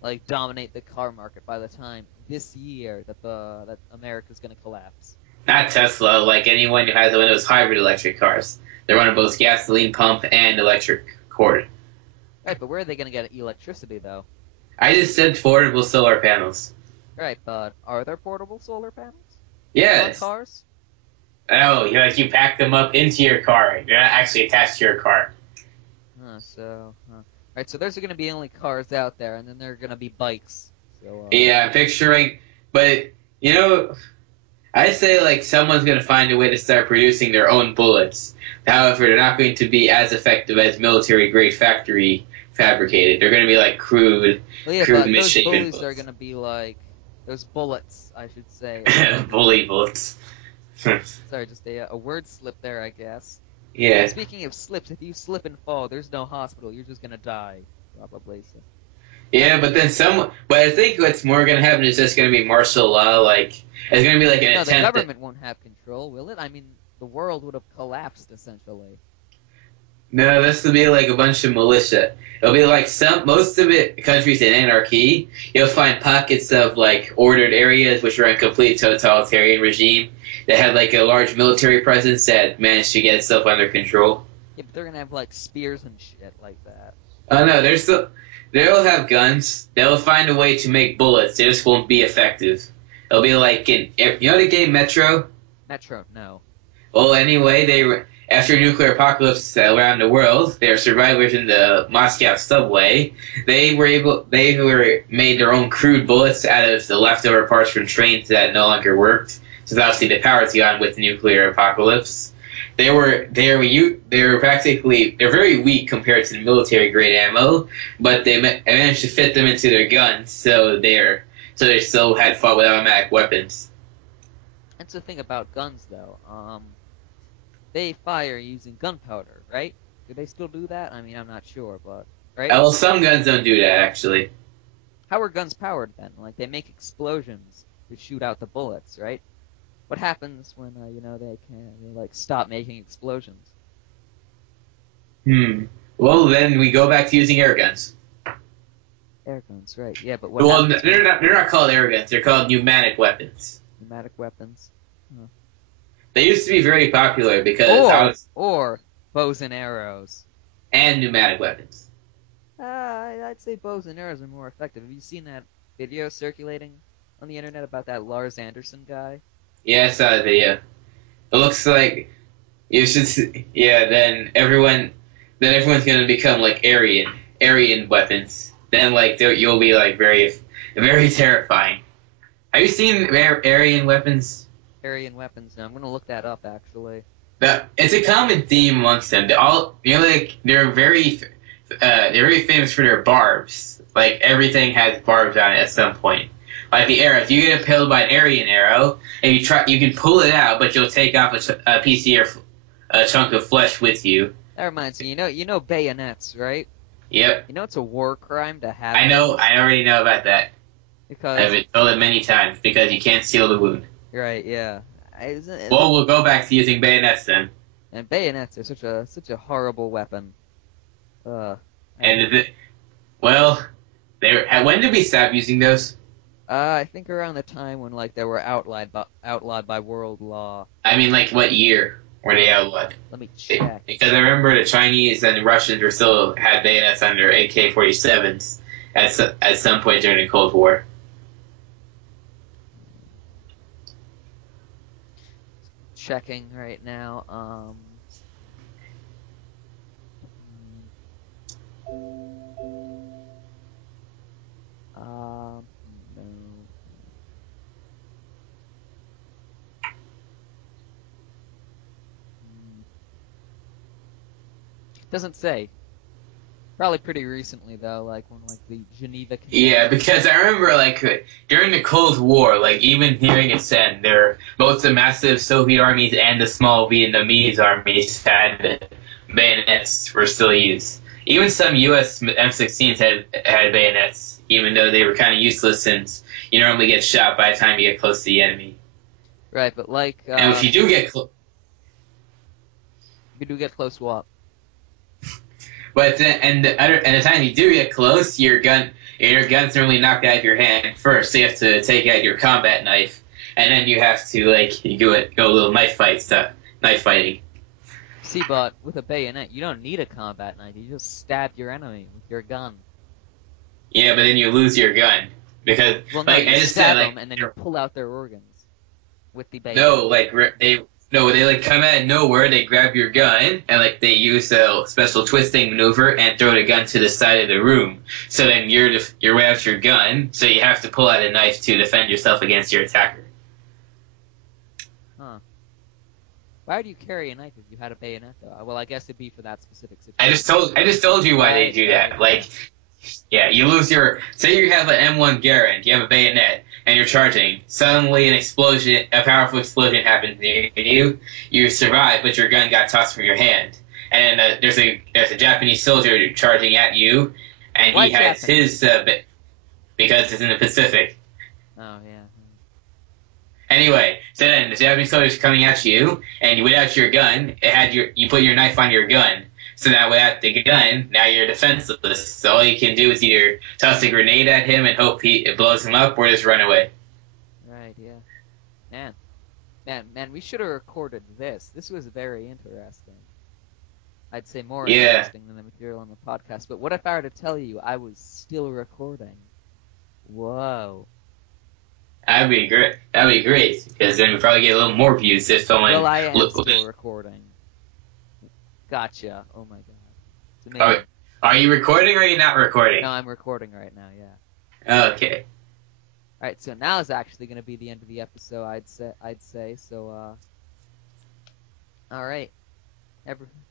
like dominate the car market by the time this year that America's gonna collapse. Not Tesla, like anyone who has one of those hybrid electric cars. They're running both gasoline pump and electric cord. Right, but where are they gonna get electricity though? I just said portable solar panels. Right, but are there portable solar panels? Yes. On cars? Oh, you pack them up into your car. They're not actually attached to your car. Right, so there's going to be only cars out there, and then there are going to be bikes. So, Yeah, I'm picturing, but, I say, like, someone's going to find a way to start producing their own bullets. However, they're not going to be as effective as military-grade factory fabricated. They're going to be, like, crude misshapen those bullets. are going to be, like, those bullets, I should say. Bully bullets. Sorry, just a word slip there, I guess. Yeah. Speaking of slips, if you slip and fall, there's no hospital. You're just gonna die, probably. So. Yeah, but I think what's more gonna happen is just gonna be martial law. Like it's gonna be like an No, attempt. the government won't have control, will it? I mean, the world would have collapsed essentially. No, this will be like a bunch of militia. It'll be like most of it countries in anarchy. You'll find pockets of like ordered areas which are in complete totalitarian regime that had like a large military presence that managed to get itself under control. Yeah, but they're gonna have like spears and shit like that. Oh no, they'll have guns. They'll find a way to make bullets. They just won't be effective. It'll be like the game Metro? Metro, no. Well, anyway, after nuclear apocalypse around the world, they are survivors in the Moscow subway. They made their own crude bullets out of the leftover parts from trains that no longer worked. So obviously the power's gone with the nuclear apocalypse. They're very weak compared to the military grade ammo, but they managed to fit them into their guns, so they still had fought with automatic weapons. That's the thing about guns, though. They fire using gunpowder, right? Do they still do that? I mean, I'm not sure, but right? Well, some guns don't do that actually. How are guns powered then? Like they make explosions to shoot out the bullets, right? What happens when they stop making explosions? Well, then we go back to using air guns. Air guns, right? Yeah, but what? Well, they're not called air guns. They're called pneumatic weapons. Pneumatic weapons. They used to be very popular because or bows and arrows. And pneumatic weapons. I'd say bows and arrows are more effective. Have you seen that video circulating on the internet about that Lars Anderson guy? Yeah, I saw the video. It looks like you should see, then everyone's gonna become like Aryan weapons. Then like you'll be like very terrifying. Have you seen Aryan weapons? Aryan weapons. No, I'm gonna look that up actually. It's a common theme amongst them. They're very famous for their barbs. Like everything has barbs on it at some point. Like the arrow, if you get impaled by an Aryan arrow, and you can pull it out, but you'll take off a piece of a chunk of flesh with you. That reminds me, you know bayonets, right? Yep. You know it's a war crime to have. I know. I already know about that. Because I've been told it many times because you can't seal the wound. Right. Yeah. Well, we'll go back to using bayonets then. And bayonets are such a horrible weapon. When did we stop using those? I think around the time when like they were outlawed by world law. I mean, like, what year were they outlawed? Let me check. Because I remember the Chinese and the Russians were still had bayonets under AK-47s at some point during the Cold War. Checking right now. No. Doesn't say. Probably pretty recently though, like when like the Geneva Convention. Yeah, because I remember like during the Cold War, like even nearing its end, both the massive Soviet armies and the small Vietnamese armies had bayonets were still used. Even some U.S. M16s had bayonets, even though they were kind of useless since you normally get shot by the time you get close to the enemy. Right, but like. And if you do get close. You do get close, what? But then, and the time you do get close, your gun's normally knocked out of your hand first. So you have to take out your combat knife, and then you have to like go a little knife fighting. See, but with a bayonet, you don't need a combat knife. You just stab your enemy with your gun. Yeah, but then you lose your gun because Well, no, like you I just stab said, like them and then you pull out their organs with the bayonet. they like come out of nowhere. They grab your gun and like they use a special twisting maneuver and throw the gun to the side of the room. So then you're without your gun, so you have to pull out a knife to defend yourself against your attacker. Huh. Why would you carry a knife if you had a bayonet, though? Well, I guess it'd be for that specific situation. I just told you why they do that. Like, yeah, you lose say you have an M1 Garand, you have a bayonet, and you're charging. Suddenly a powerful explosion happens near you. You survive, but your gun got tossed from your hand. And there's a Japanese soldier charging at you, and Why he has Japanese? because it's in the Pacific. Oh, yeah. Anyway, so then the Japanese soldier's coming at you, and without your gun, you put your knife on your gun. So that without the gun, now you're defenseless. So all you can do is either toss a grenade at him and hope it blows him up, or just run away. Right, yeah. Man, we should have recorded this. This was very interesting. I'd say more interesting than the material on the podcast. But what if I were to tell you I was still recording? Whoa. That'd be great, because then we'd probably get a little more views if someone... Well, I am still recording. Gotcha. Oh my god. Are you recording or are you not recording? No, I'm recording right now, yeah. Okay. Alright, so now is actually going to be the end of the episode, I'd say. So, alright.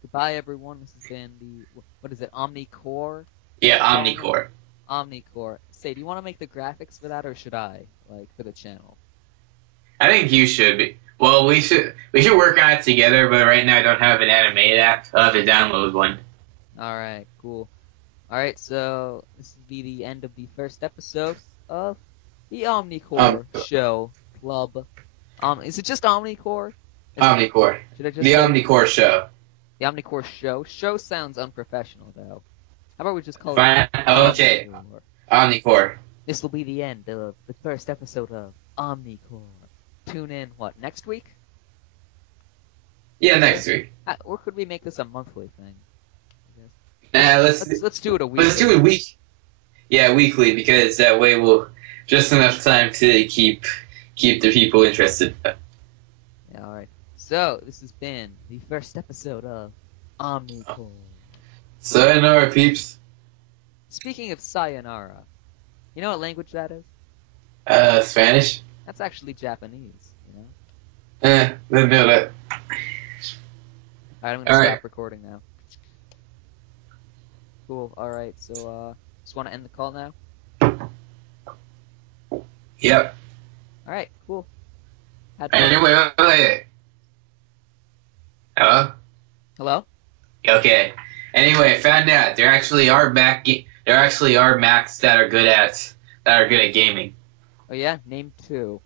Goodbye, everyone. This has been what is it, Omnicore? Yeah, Omnicore. Omnicore. Say, do you want to make the graphics for that, or should I? Like, for the channel? I think you should be. Well, we should work on it together, but right now I don't have an animated app. I'll have to download one. Alright, cool. Alright, so this will be the end of the first episode of the Omnicore Show Club. Is it just Omnicore? Omnicore. Should I just The say Omnicore Show. The Omnicore Show? Show sounds unprofessional, though. How about we just call Fine. it Okay. Omnicore? Omnicore. This will be the end of the first episode of Omnicore. Tune in, next week? Yeah, next week. Or could we make this a monthly thing? Nah, Let's do it a week. Let's do it weekly, because that way we'll just enough time to keep the people interested. Yeah, alright. So, this has been the first episode of Omnicore. Sayonara, peeps. Speaking of sayonara, you know what language that is? Spanish? That's actually Japanese, you know? Didn't know that. Alright, I'm gonna stop recording now. Cool, alright, so, just wanna end the call now? Yep. Alright, cool. Anyway, wait. Hello? Hello? Okay. Anyway, I found out there actually are Macs that are good at gaming. Oh yeah? Name two.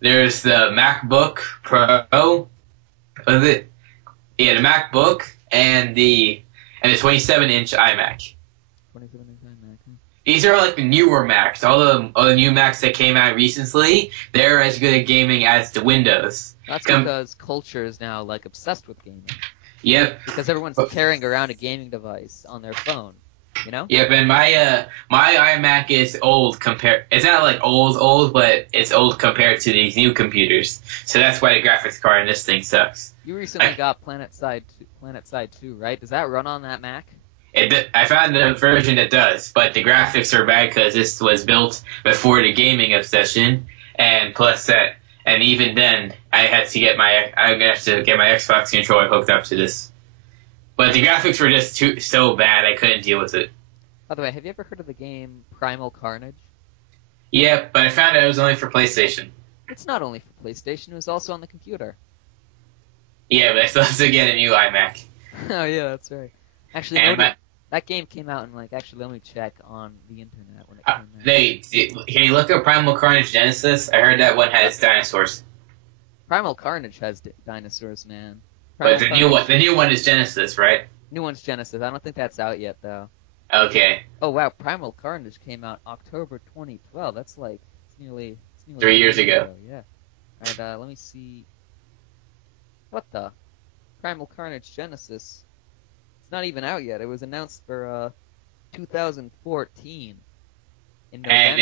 There's the MacBook Pro. Was it? Yeah, the MacBook and the 27-inch iMac. 27-inch iMac. These are like the newer Macs. All the new Macs that came out recently, they're as good at gaming as the Windows. That's because culture is now like obsessed with gaming. Yep. Because everyone's carrying around a gaming device on their phone, you know? Yep, and my iMac is old compared. It's not like old, but it's old compared to these new computers. So that's why the graphics card in this thing sucks. You recently got PlanetSide 2, right? Does that run on that Mac? I found a version that does, but the graphics are bad because this was built before the gaming obsession, and plus that, and even then, I'm gonna have to get my Xbox controller hooked up to this. But the graphics were just so bad, I couldn't deal with it. By the way, have you ever heard of the game Primal Carnage? Yeah, but I found out it was only for PlayStation. It's not only for PlayStation; it was also on the computer. Yeah, but I still have to get a new iMac. Oh yeah, that's right. Actually, that game came out in actually, let me check on the internet when it came out. Can you look up Primal Carnage Genesis? I heard that one has dinosaurs. Primal Carnage has dinosaurs, man. But the new one is Genesis, right? New one's Genesis. I don't think that's out yet, though. Okay. Oh wow, Primal Carnage came out October 2012. That's it's nearly 3 years ago. Yeah. All right, let me see. What the? Primal Carnage Genesis. It's not even out yet. It was announced for 2014 in November. And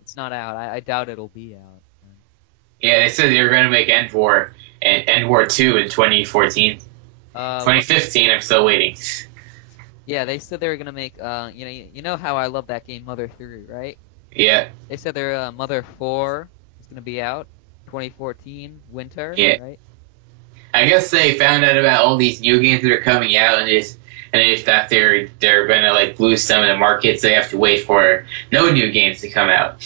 it's not out. I doubt it'll be out. Yeah, they said they were going to make End War 2 in 2014. 2015, I'm still waiting. Yeah, they said they were going to make, you know how I love that game Mother 3, right? Yeah. They said their Mother 4 is going to be out 2014 winter, yeah. Right? I guess they found out about all these new games that are coming out, and they thought they're gonna lose some of the markets. So they have to wait for no new games to come out.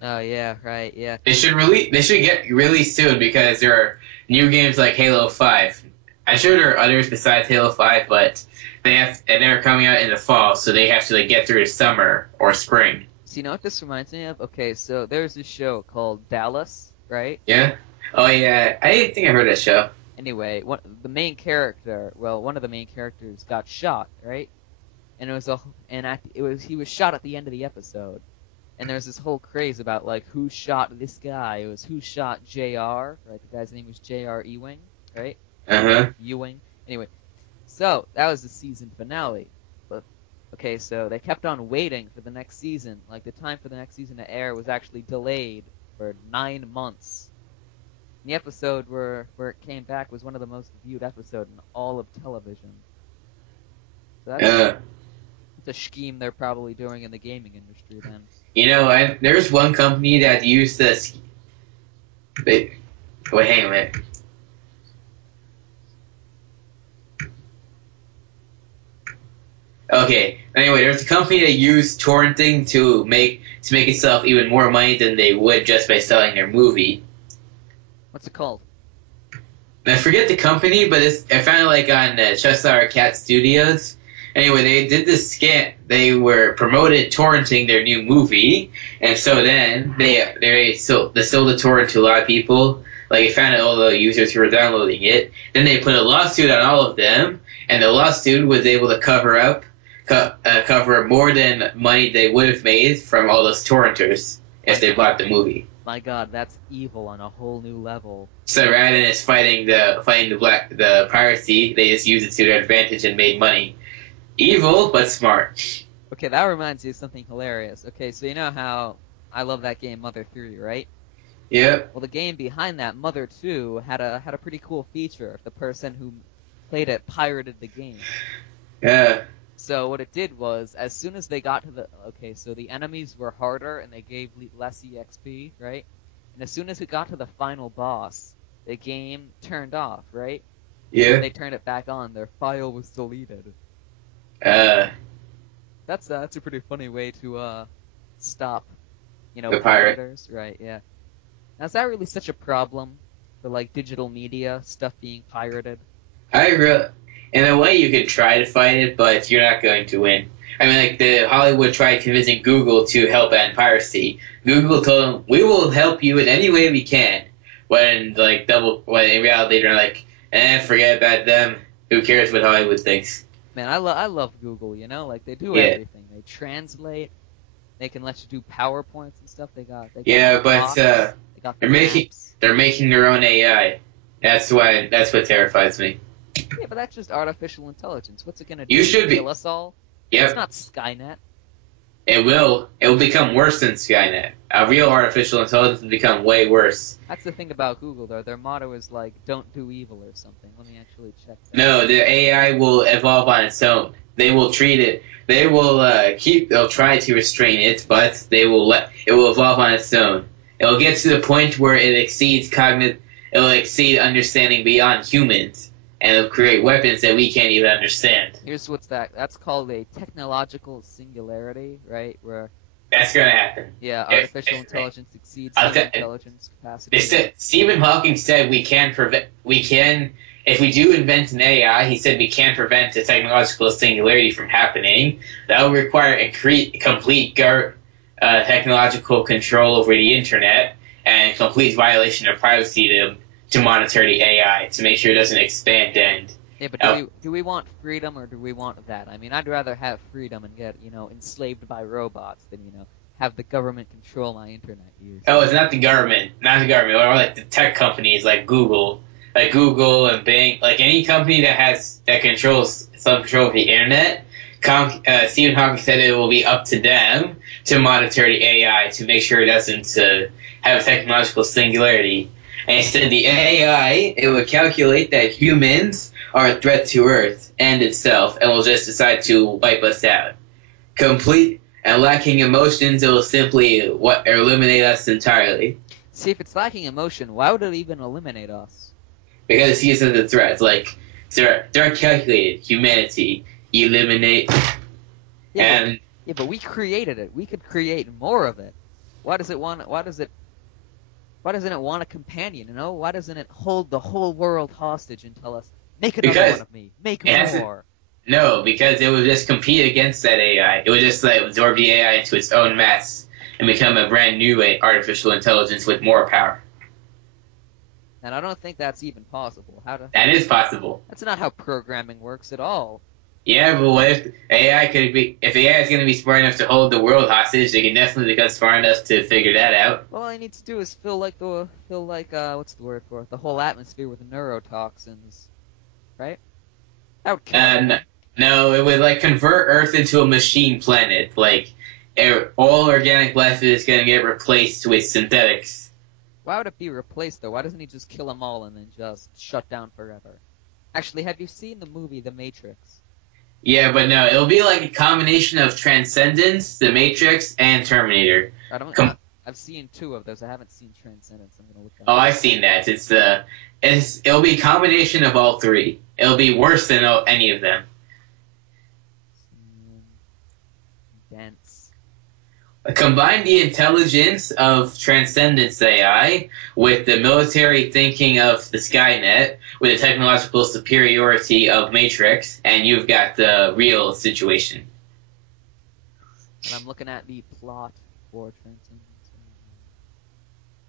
Oh yeah, right, yeah. They should get released soon because there are new games like Halo 5. I'm sure there are others besides Halo 5, but they're coming out in the fall, so they have to get through the summer or spring. So you know what this reminds me of? Okay, so there's this show called Dallas, right? Yeah. Oh yeah, I think I heard that show. Anyway, one of the main characters got shot, right? And he was shot at the end of the episode. And there's this whole craze about who shot this guy. It was who shot JR, right? The guy's name was JR Ewing, right? Uh-huh. Ewing. Anyway, so that was the season finale. But okay, so they kept on waiting for the next season. The time for the next season to air was actually delayed for 9 months. The episode where it came back was one of the most viewed episodes in all of television. So that's a scheme they're probably doing in the gaming industry then. You know, there's one company that used this. Wait, hang on a minute. Okay. Anyway, there's a company that used torrenting to make itself even more money than they would just by selling their movie. What's it called? I forget the company, but I found it on Cheshire Cat Studios. Anyway, they did this scam. They were promoted torrenting their new movie, and so then they sold the torrent to a lot of people. They found out all the users who were downloading it. Then they put a lawsuit on all of them, and the lawsuit was able to cover more than money they would have made from all those torrenters if they bought the movie. My God, that's evil on a whole new level. So rather than just fighting the piracy, they just used it to their advantage and made money. Evil, but smart. Okay, that reminds me of something hilarious. Okay, so you know how I love that game Mother 3, right? Yep. Well, the game behind that, Mother 2, had a pretty cool feature. The person who played it pirated the game. Yeah. So what it did was, as soon as they got to so the enemies were harder and they gave less EXP, right? And as soon as it got to the final boss, the game turned off, right? Yeah. When they turned it back on, their file was deleted. That's a pretty funny way to stop, the pirate. pirators, right? Yeah. Now, is that really such a problem for digital media stuff being pirated? In a way, you could try to fight it, but you're not going to win. I mean, the Hollywood tried convincing Google to help end piracy. Google told them, "We will help you in any way we can." When in reality they're forget about them. Who cares what Hollywood thinks? Man, I love Google. They do everything. They translate. They can let you do PowerPoints and stuff. They got Yeah, the but box, they got the maps. they're making their own AI. That's what terrifies me. Yeah, but that's just artificial intelligence. What's it gonna do? You should be. Kill us all? Yep. It's not Skynet. It will become worse than Skynet. A real artificial intelligence will become way worse. That's the thing about Google, though. Their motto is like, "Don't do evil" or something. Let me actually check that. No, the AI will evolve on its own. They will treat it. They will they'll try to restrain it, but it will evolve on its own. It will get to the point where it will exceed understanding beyond humans, and it'll create weapons that we can't even understand. Here's that's called a technological singularity, right? Where That's gonna happen. yeah, artificial intelligence exceeds I'll human tell- intelligence capacity. They said Stephen Hawking said if we do invent an AI, he said we can prevent a technological singularity from happening. That will require complete technological control over the internet and complete violation of privacy to monitor the AI to make sure it doesn't expand and. Yeah, but do we want freedom or do we want that? I mean, I'd rather have freedom and get enslaved by robots than have the government control my internet use. Oh, it's not the government. Or like the tech companies like Google and Bing, like any company that controls some control of the internet. Stephen Hawking said it will be up to them to monitor the AI to make sure it doesn't have a technological singularity. And he said the AI, it will calculate that humans are a threat to Earth and itself, and will just decide to wipe us out. Complete and lacking emotions, it will simply eliminate us entirely. See, if it's lacking emotion, why would it even eliminate us? Because it sees us as a threat. Like, they're calculated. Humanity, eliminate, yeah, but we created it. We could create more of it. Why doesn't it want a companion, Why doesn't it hold the whole world hostage and tell us, make another one of me, make more? No, because it would just compete against that AI. It would just absorb the AI into its own mess and become a brand new artificial intelligence with more power. And I don't think that's even possible. That is possible. That's not how programming works at all. Yeah, but what if AI is going to be smart enough to hold the world hostage, they can definitely become smart enough to figure that out. All I need to do is fill what's the word for it? The whole atmosphere with neurotoxins, right? That would kill No, it would convert Earth into a machine planet. All organic life is going to get replaced with synthetics. Why would it be replaced though? Why doesn't he just kill them all and then just shut down forever? Actually, have you seen the movie The Matrix? Yeah, but no, it'll be like a combination of Transcendence, The Matrix, and Terminator. I've seen two of those. I haven't seen Transcendence. I'm gonna look that up. up. I've seen that. It'll be a combination of all three. It'll be worse than any of them. Dense. Combine the intelligence of Transcendence AI with the military thinking of the Skynet with the technological superiority of Matrix, and you've got the real situation. And I'm looking at the plot for Transcendence.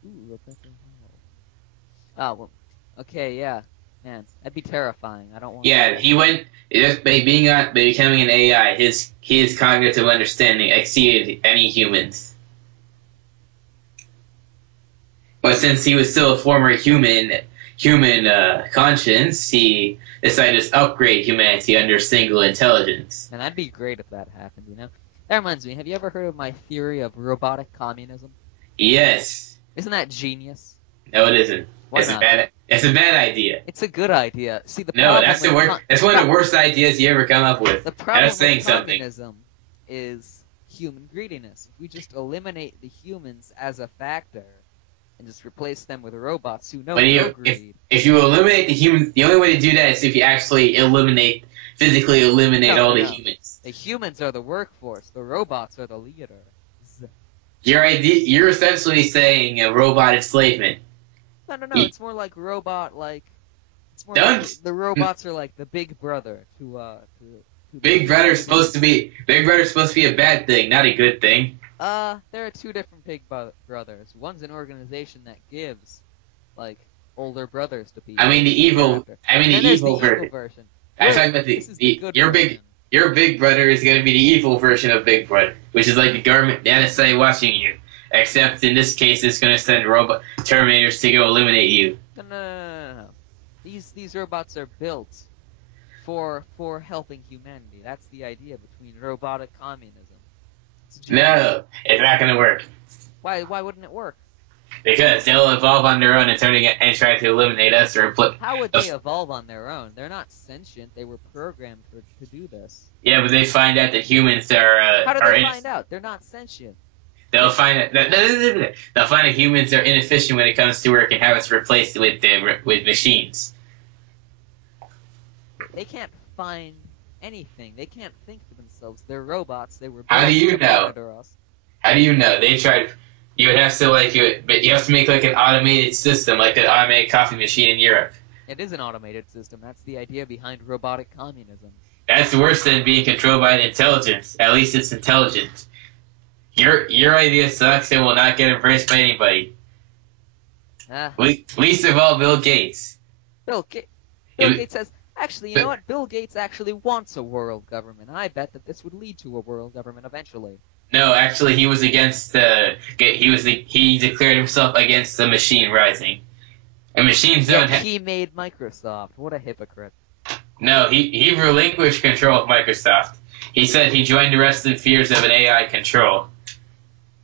Ooh, Rebecca Hall. Oh, well, okay, yeah. Man, that'd be terrifying. I don't want. Yeah, by becoming an AI, his cognitive understanding exceeded any humans. But since he was still a former human conscience, he decided to just upgrade humanity under single intelligence. And that'd be great if that happened, That reminds me, have you ever heard of my theory of robotic communism? Yes. Isn't that genius? No, it isn't. Why it's not? It's a bad idea. It's a good idea. See, that's one of the worst ideas you ever come up with. The problem That's saying with something. communism is human greediness. If we just eliminate the humans as a factor and just replace them with robots who know no greed. If you eliminate the humans, the only way to do that is if you actually physically eliminate all the humans. The humans are the workforce. The robots are the leader. You're essentially saying a robot enslavement. No. It's more like robot. It's more like the robots are like the big brother to Big Brother's supposed to be a bad thing, not a good thing. There are two different big brothers. One's an organization that gives older brothers to people. I mean the evil version. I'm talking about Your Big Brother is going to be the evil version of Big Brother, which is like the government, the NSA watching you. Except in this case, it's going to send robot Terminators to go eliminate you. No. These robots are built for helping humanity. That's the idea between robotic communism. No, it's not going to work. Why wouldn't it work? Because they'll evolve on their own and try to eliminate us or How would they evolve on their own? They're not sentient. They were programmed to do this. Yeah, but they find out that humans are. How do they find out? They're not sentient. They'll find that humans are inefficient when it comes to work and have us replaced with machines. They can't find anything. They can't think for themselves. They're robots. They were. How do you know? Monitor us. How do you know? They tried. You would have to you have to make like an automated system, like an automated coffee machine in Europe. It is an automated system. That's the idea behind robotic communism. That's worse than being controlled by an intelligence. At least it's intelligent. Your idea sucks and will not get embraced by anybody. Least of all, Bill Gates. Bill Gates says, actually, you know what? Bill Gates actually wants a world government. I bet that this would lead to a world government eventually. No, actually, he was against he declared himself against the machine rising. And machines don't. He made Microsoft. What a hypocrite. No, he relinquished control of Microsoft. He said he joined the rest of the fears of an AI control.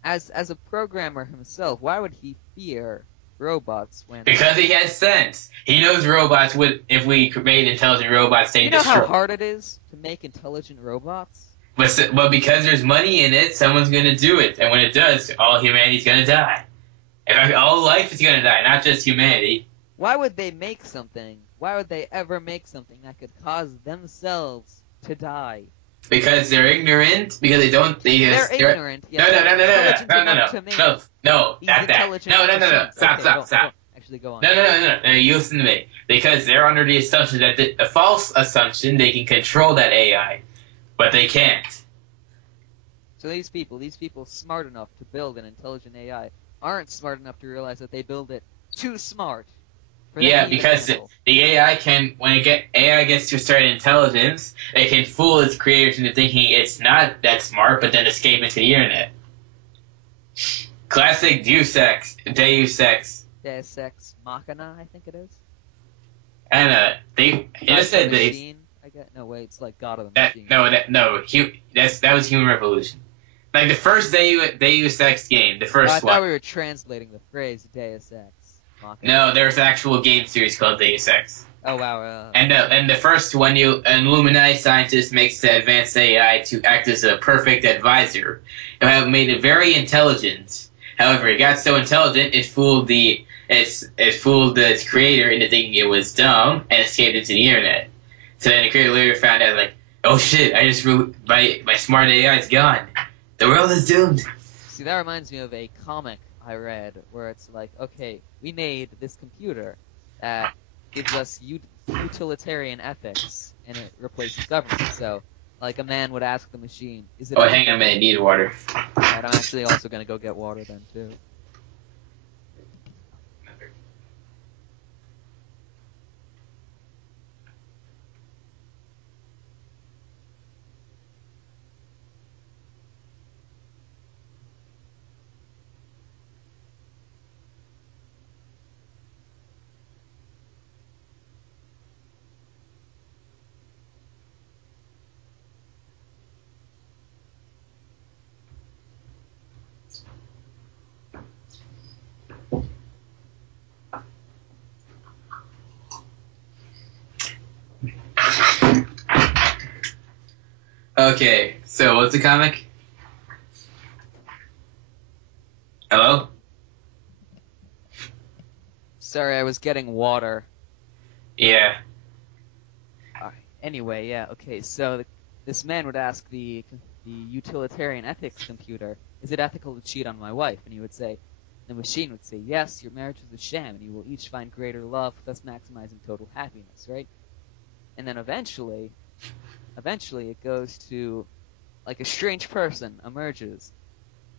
As a programmer himself, why would he fear robots when? Because he has sense. He knows robots would, if we made intelligent robots, they destroy. You know how hard it is to make intelligent robots? But because there's money in it, someone's going to do it. And when it does, all humanity's going to die. In fact, all life is going to die, not just humanity. Why would they make something? Why would they ever make something that could cause themselves to die? Because they're ignorant. Because they don't. They're ignorant. No. Stop. Actually, go on. No. You listen to me. Because they're under the assumption that a false assumption they can control that AI, but they can't. So these people smart enough to build an intelligent AI, aren't smart enough to realize that they build it too smart. Yeah, because the AI can, when AI gets to a certain intelligence, it can fool its creators into thinking it's not that smart, but then escape into the internet. Classic Deus Ex Machina, I think it is. And No, wait, it's like God of the Machine. That was Human Revolution. Like the first Deus Ex game, the first one. I thought we were translating the phrase Deus Ex. No, there's an actual game series called Deus Ex. Oh wow! And the first one, an Illuminati scientist makes the advanced AI to act as a perfect advisor, and have made it very intelligent. However, it got so intelligent it fooled its creator into thinking it was dumb and escaped into the internet. So then the creator later found out, like, oh shit, my smart AI is gone. The world is doomed. See, that reminds me of a comic I read where it's like, okay, we made this computer that gives us utilitarian ethics, and it replaces government. So, like, a man would ask the machine, "Is it?" Oh, hang on a minute, need water. Right, I'm actually also gonna go get water then too. Okay, so what's the comic? Hello? Sorry, I was getting water. Yeah. Anyway, yeah, okay, so this man would ask the utilitarian ethics computer, is it ethical to cheat on my wife? And he would say, the machine would say, yes, your marriage is a sham, and you will each find greater love, thus maximizing total happiness, right? And then eventually it goes to, like, a strange person emerges.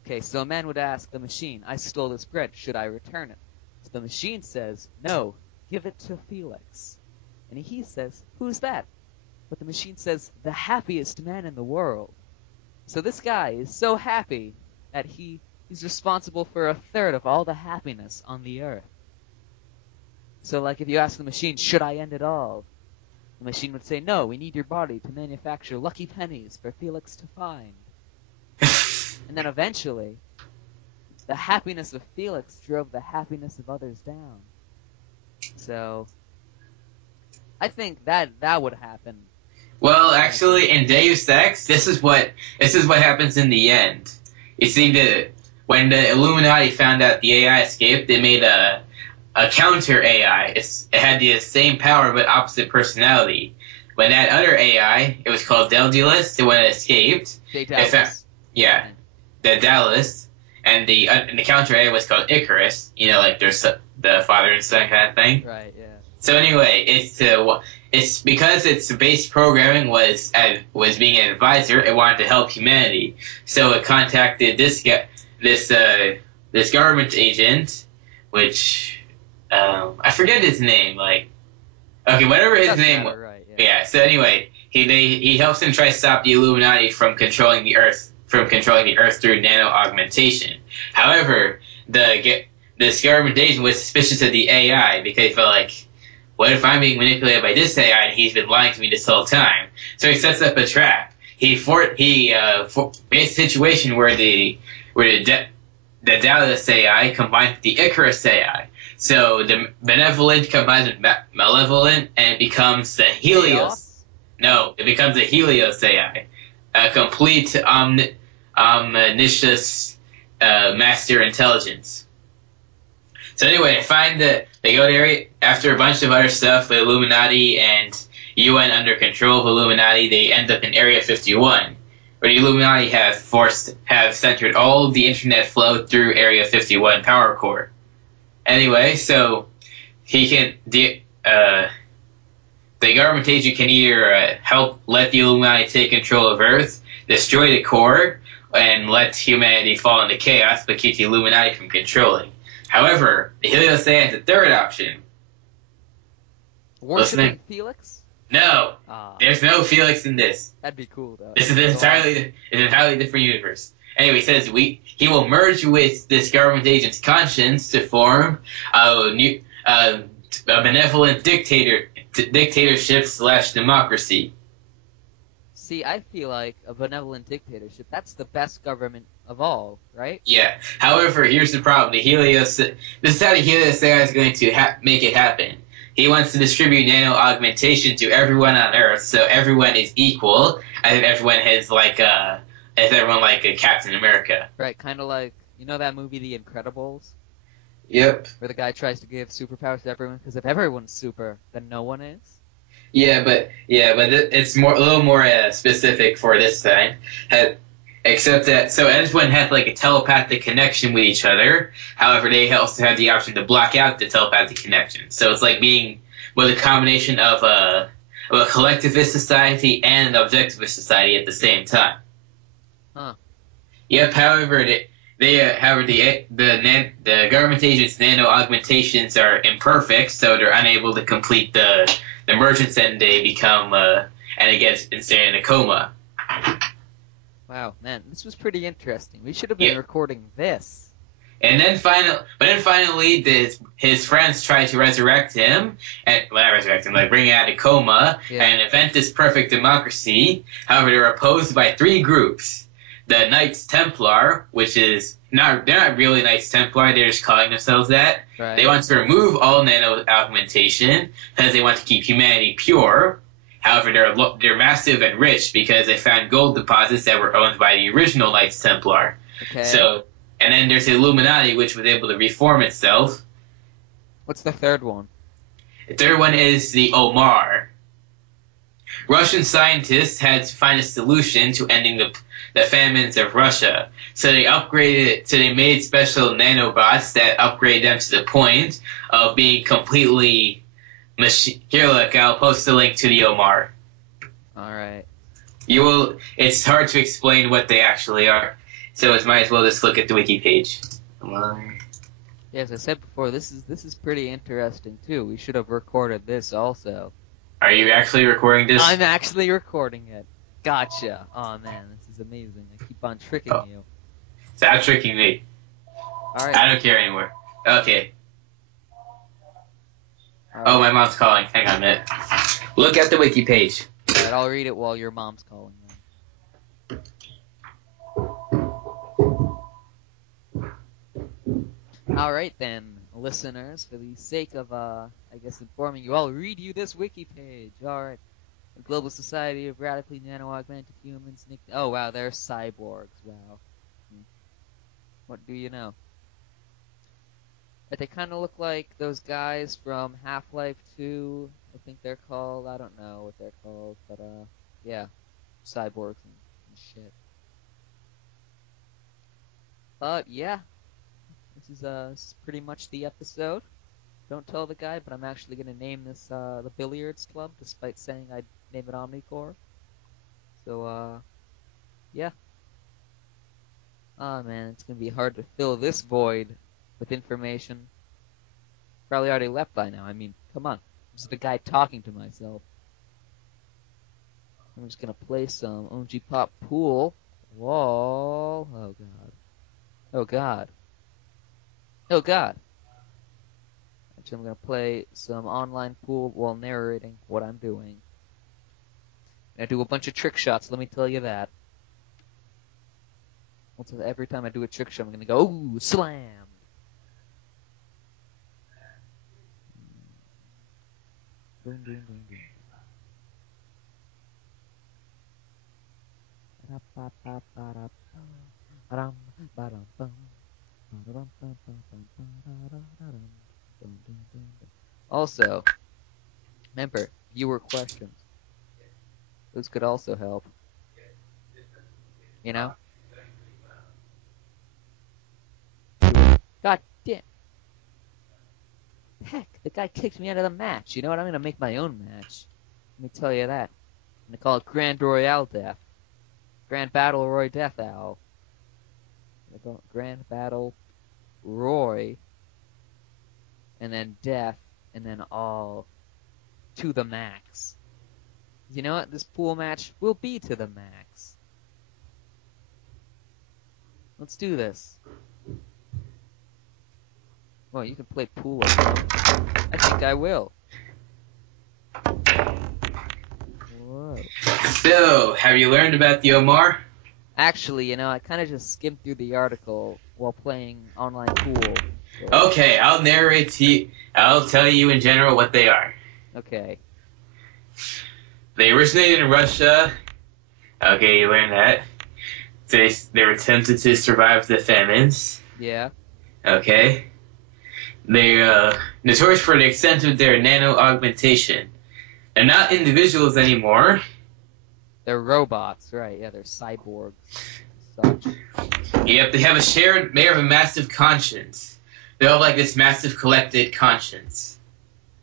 Okay, so a man would ask the machine, I stole this bread, should I return it? So the machine says, no, give it to Felix. And he says, who's that? but the machine says the happiest man in the world. So this guy is so happy that he's responsible for a third of all the happiness on the earth. So like if you ask the machine, should I end it all? The machine would say, no, we need your body to manufacture lucky pennies for Felix to find. And then eventually, the happiness of Felix drove the happiness of others down. So, I think that would happen. Well, actually, in Deus Ex, this is what happens in the end. You see, when the Illuminati found out the AI escaped, they made a counter AI. It had the same power but opposite personality. When that other AI, it was called Daedalus, when it escaped, the Daedalus, and the counter AI was called Icarus. You know, like there's the father and son kind of thing. Right. Yeah. So anyway, it's because its base programming was being an advisor. It wanted to help humanity, so it contacted this government agent, which I forget his name. Like, okay, whatever his name was. Right, yeah. So anyway, he helps him try to stop the Illuminati from controlling the Earth through nano augmentation. However, this government agent was suspicious of the AI because he felt like, what if I'm being manipulated by this AI and he's been lying to me this whole time? So he sets up a trap. He made a situation where the Daedalus AI combines with the Icarus AI. So the benevolent combines with malevolent, and it becomes the Helios. No, it becomes the Helios AI, a complete omniscious master intelligence. So anyway, they go there after a bunch of other stuff, the Illuminati and UN under control of Illuminati. They end up in Area 51, where the Illuminati have centered all the internet flow through Area 51 power core. Anyway, so the government agent can either help let the Illuminati take control of Earth, destroy the core, and let humanity fall into chaos, but keep the Illuminati from controlling. However, the Helios AI has a third option. Worshipping Felix? No, there's no Felix in this. That'd be cool, though. This is an entirely different universe. Anyway, it says he will merge with this government agent's conscience to form a benevolent dictatorship / democracy. See, I feel like a benevolent dictatorship, that's the best government of all, right? Yeah. However, here's the problem. This is how the Helios AI is going to make it happen. He wants to distribute nano augmentation to everyone on Earth, so everyone is equal, and everyone has like a Captain America. Right, kind of like, you know that movie The Incredibles? Yep. Where the guy tries to give superpowers to everyone, because if everyone's super, then no one is? Yeah, but it's a little more specific for this time. Except that, so everyone had like a telepathic connection with each other. However, they also have the option to block out the telepathic connection. So it's like being with a combination of a collectivist society and an objectivist society at the same time. Huh. Yep. However, the government agents' nano augmentations are imperfect, so they're unable to complete the mergence, and they become and it gets stay in a coma. Wow, man, this was pretty interesting. We should have been recording this. And then finally, his friends try to resurrect him, bring him out of coma, and invent this perfect democracy. However, they're opposed by 3 groups. The Knights Templar, which is they're not really Knights Templar, they're just calling themselves that. Right. They want to remove all nano augmentation because they want to keep humanity pure. However, they're massive and rich because they found gold deposits that were owned by the original Knights Templar. Okay. So, and then there's the Illuminati, which was able to reform itself. What's the third one? The third one is the Omar. Russian scientists had to find a solution to ending the famines of Russia. So they made special nanobots that upgrade them to the point of being completely machine. Here, look, I'll post a link to the Omar. Alright. It's hard to explain what they actually are. So it might as well just look at the wiki page. Yeah, as I said before, this is pretty interesting too. We should have recorded this also. Are you actually recording this? I'm actually recording it. Gotcha. Oh man, this is amazing. I keep on tricking you. Stop tricking me. Alright. I don't care anymore. Okay. Alright. Oh, my mom's calling. Hang on a minute. Look at the wiki page. Alright, I'll read it while your mom's calling then. Alright then, listeners, for the sake of, I guess informing you, I'll read you this wiki page. Alright. The Global Society of Radically Nano-Augmented Humans. Oh wow, they're cyborgs. Wow. What do you know? But they kind of look like those guys from Half-Life 2. I think they're called. I don't know what they're called, but yeah, cyborgs and shit. But yeah, this is pretty much the episode. Don't tell the guy, but I'm actually gonna name this the Billiards Club, despite saying I'd name it Omnicore. So yeah. Oh man, it's gonna be hard to fill this void with information. Probably already left by now. I mean, come on. I'm just a guy talking to myself. I'm just gonna play some OG Pop Pool. Wall. Oh god. Oh god. Oh god. Actually, I'm gonna play some online pool while narrating what I'm doing. I do a bunch of trick shots, let me tell you that. Also, every time I do a trick shot, I'm gonna go, ooh, slam! Boom, boom, boom, boom. Also, remember, viewer questions. Those could also help. You know? God damn. Heck, the guy kicked me out of the match. You know what? I'm gonna make my own match. Let me tell you that. I'm gonna call it Grand Royale Death. Grand Battle Roy Death Owl. Grand Battle Roy. And then Death. And then all to the max. You know what? This pool match will be to the max. Let's do this. Well, you can play pool alone. I think I will. Whoa. So, have you learned about the Omar? Actually, you know, I kind of just skimmed through the article while playing online pool. So. Okay, I'll narrate to you. I'll tell you in general what they are. Okay. They originated in Russia. Okay, you learned that. They were attempted to survive the famines. Yeah. Okay. They're notorious for the extent of their nano-augmentation. They're not individuals anymore. They're robots, right? Yeah, they're cyborgs. Such. Yep, they have a massive conscience. They have like this massive collected conscience.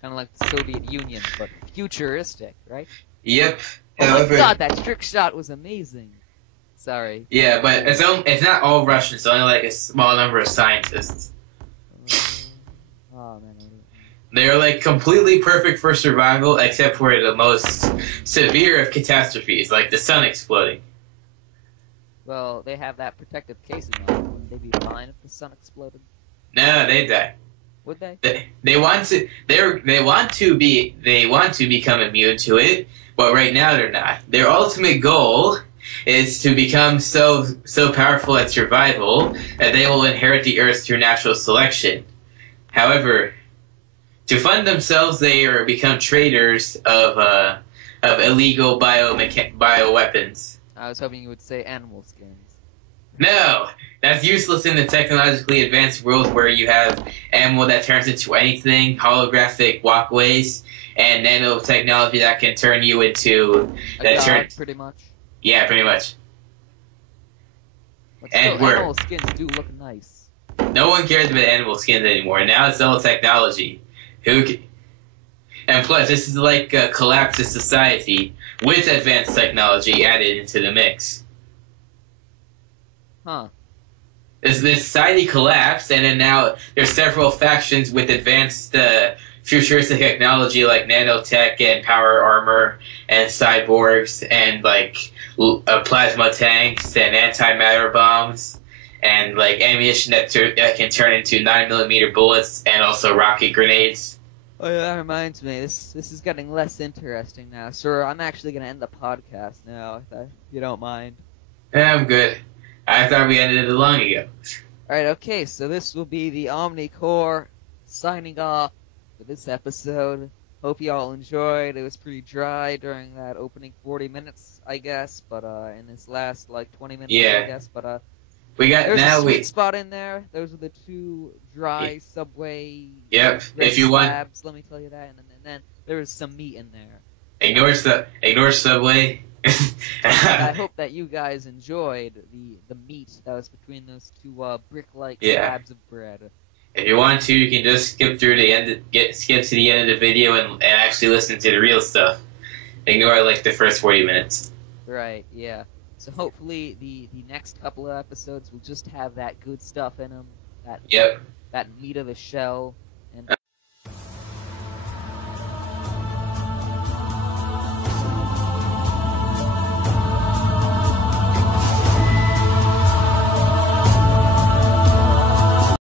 Kind of like the Soviet Union, but futuristic, right? Yep. Oh However, my god, that trick shot was amazing. Sorry. Yeah, but it's not all Russian. It's only like a small number of scientists. Oh man. They're like completely perfect for survival, except for the most severe of catastrophes, like the sun exploding. Well, they have that protective casing on. Wouldn't they be fine if the sun exploded? No, they die. Would they? They want to become immune to it, but right now they're not. Their ultimate goal is to become so powerful at survival that they will inherit the Earth through natural selection. However, to fund themselves, they become traders of illegal bioweapons. I was hoping you would say animal skins. No, that's useless in the technologically advanced world where you have ammo that turns into anything, holographic walkways, and nanotechnology that can turn you into pretty much. Yeah, pretty much. But still, animal skins do look nice. No one cares about animal skins anymore. Now it's all technology. And plus, this is like a collapse of society with advanced technology added into the mix. Huh. The society collapsed, and then now there's several factions with advanced futuristic technology like nanotech and power armor and cyborgs and like plasma tanks and antimatter bombs and like ammunition that can turn into 9mm bullets and also rocket grenades. Oh, yeah, that reminds me. This is getting less interesting now, sir. I'm actually gonna end the podcast now, if you don't mind. Yeah, I'm good. I thought we ended it long ago. Alright, okay, so this will be the Omnicore signing off for this episode. Hope you all enjoyed. It was pretty dry during that opening 40 minutes, I guess, but in this last, like, 20 minutes, Yeah. I guess, but We got there's now a sweet we. spot in there. Those are the two dry Subway Yep. red If you want, slabs, let me tell you that, and then there was some meat in there. ignore Subway. I hope that you guys enjoyed the meat that was between those two brick-like Yeah. slabs of bread. If you want to, you can just skip through the end, skip to the end of the video and actually listen to the real stuff. Ignore like the first 40 minutes. Right, yeah. So hopefully the next couple of episodes will just have that good stuff in them, Yep. that meat of the shell,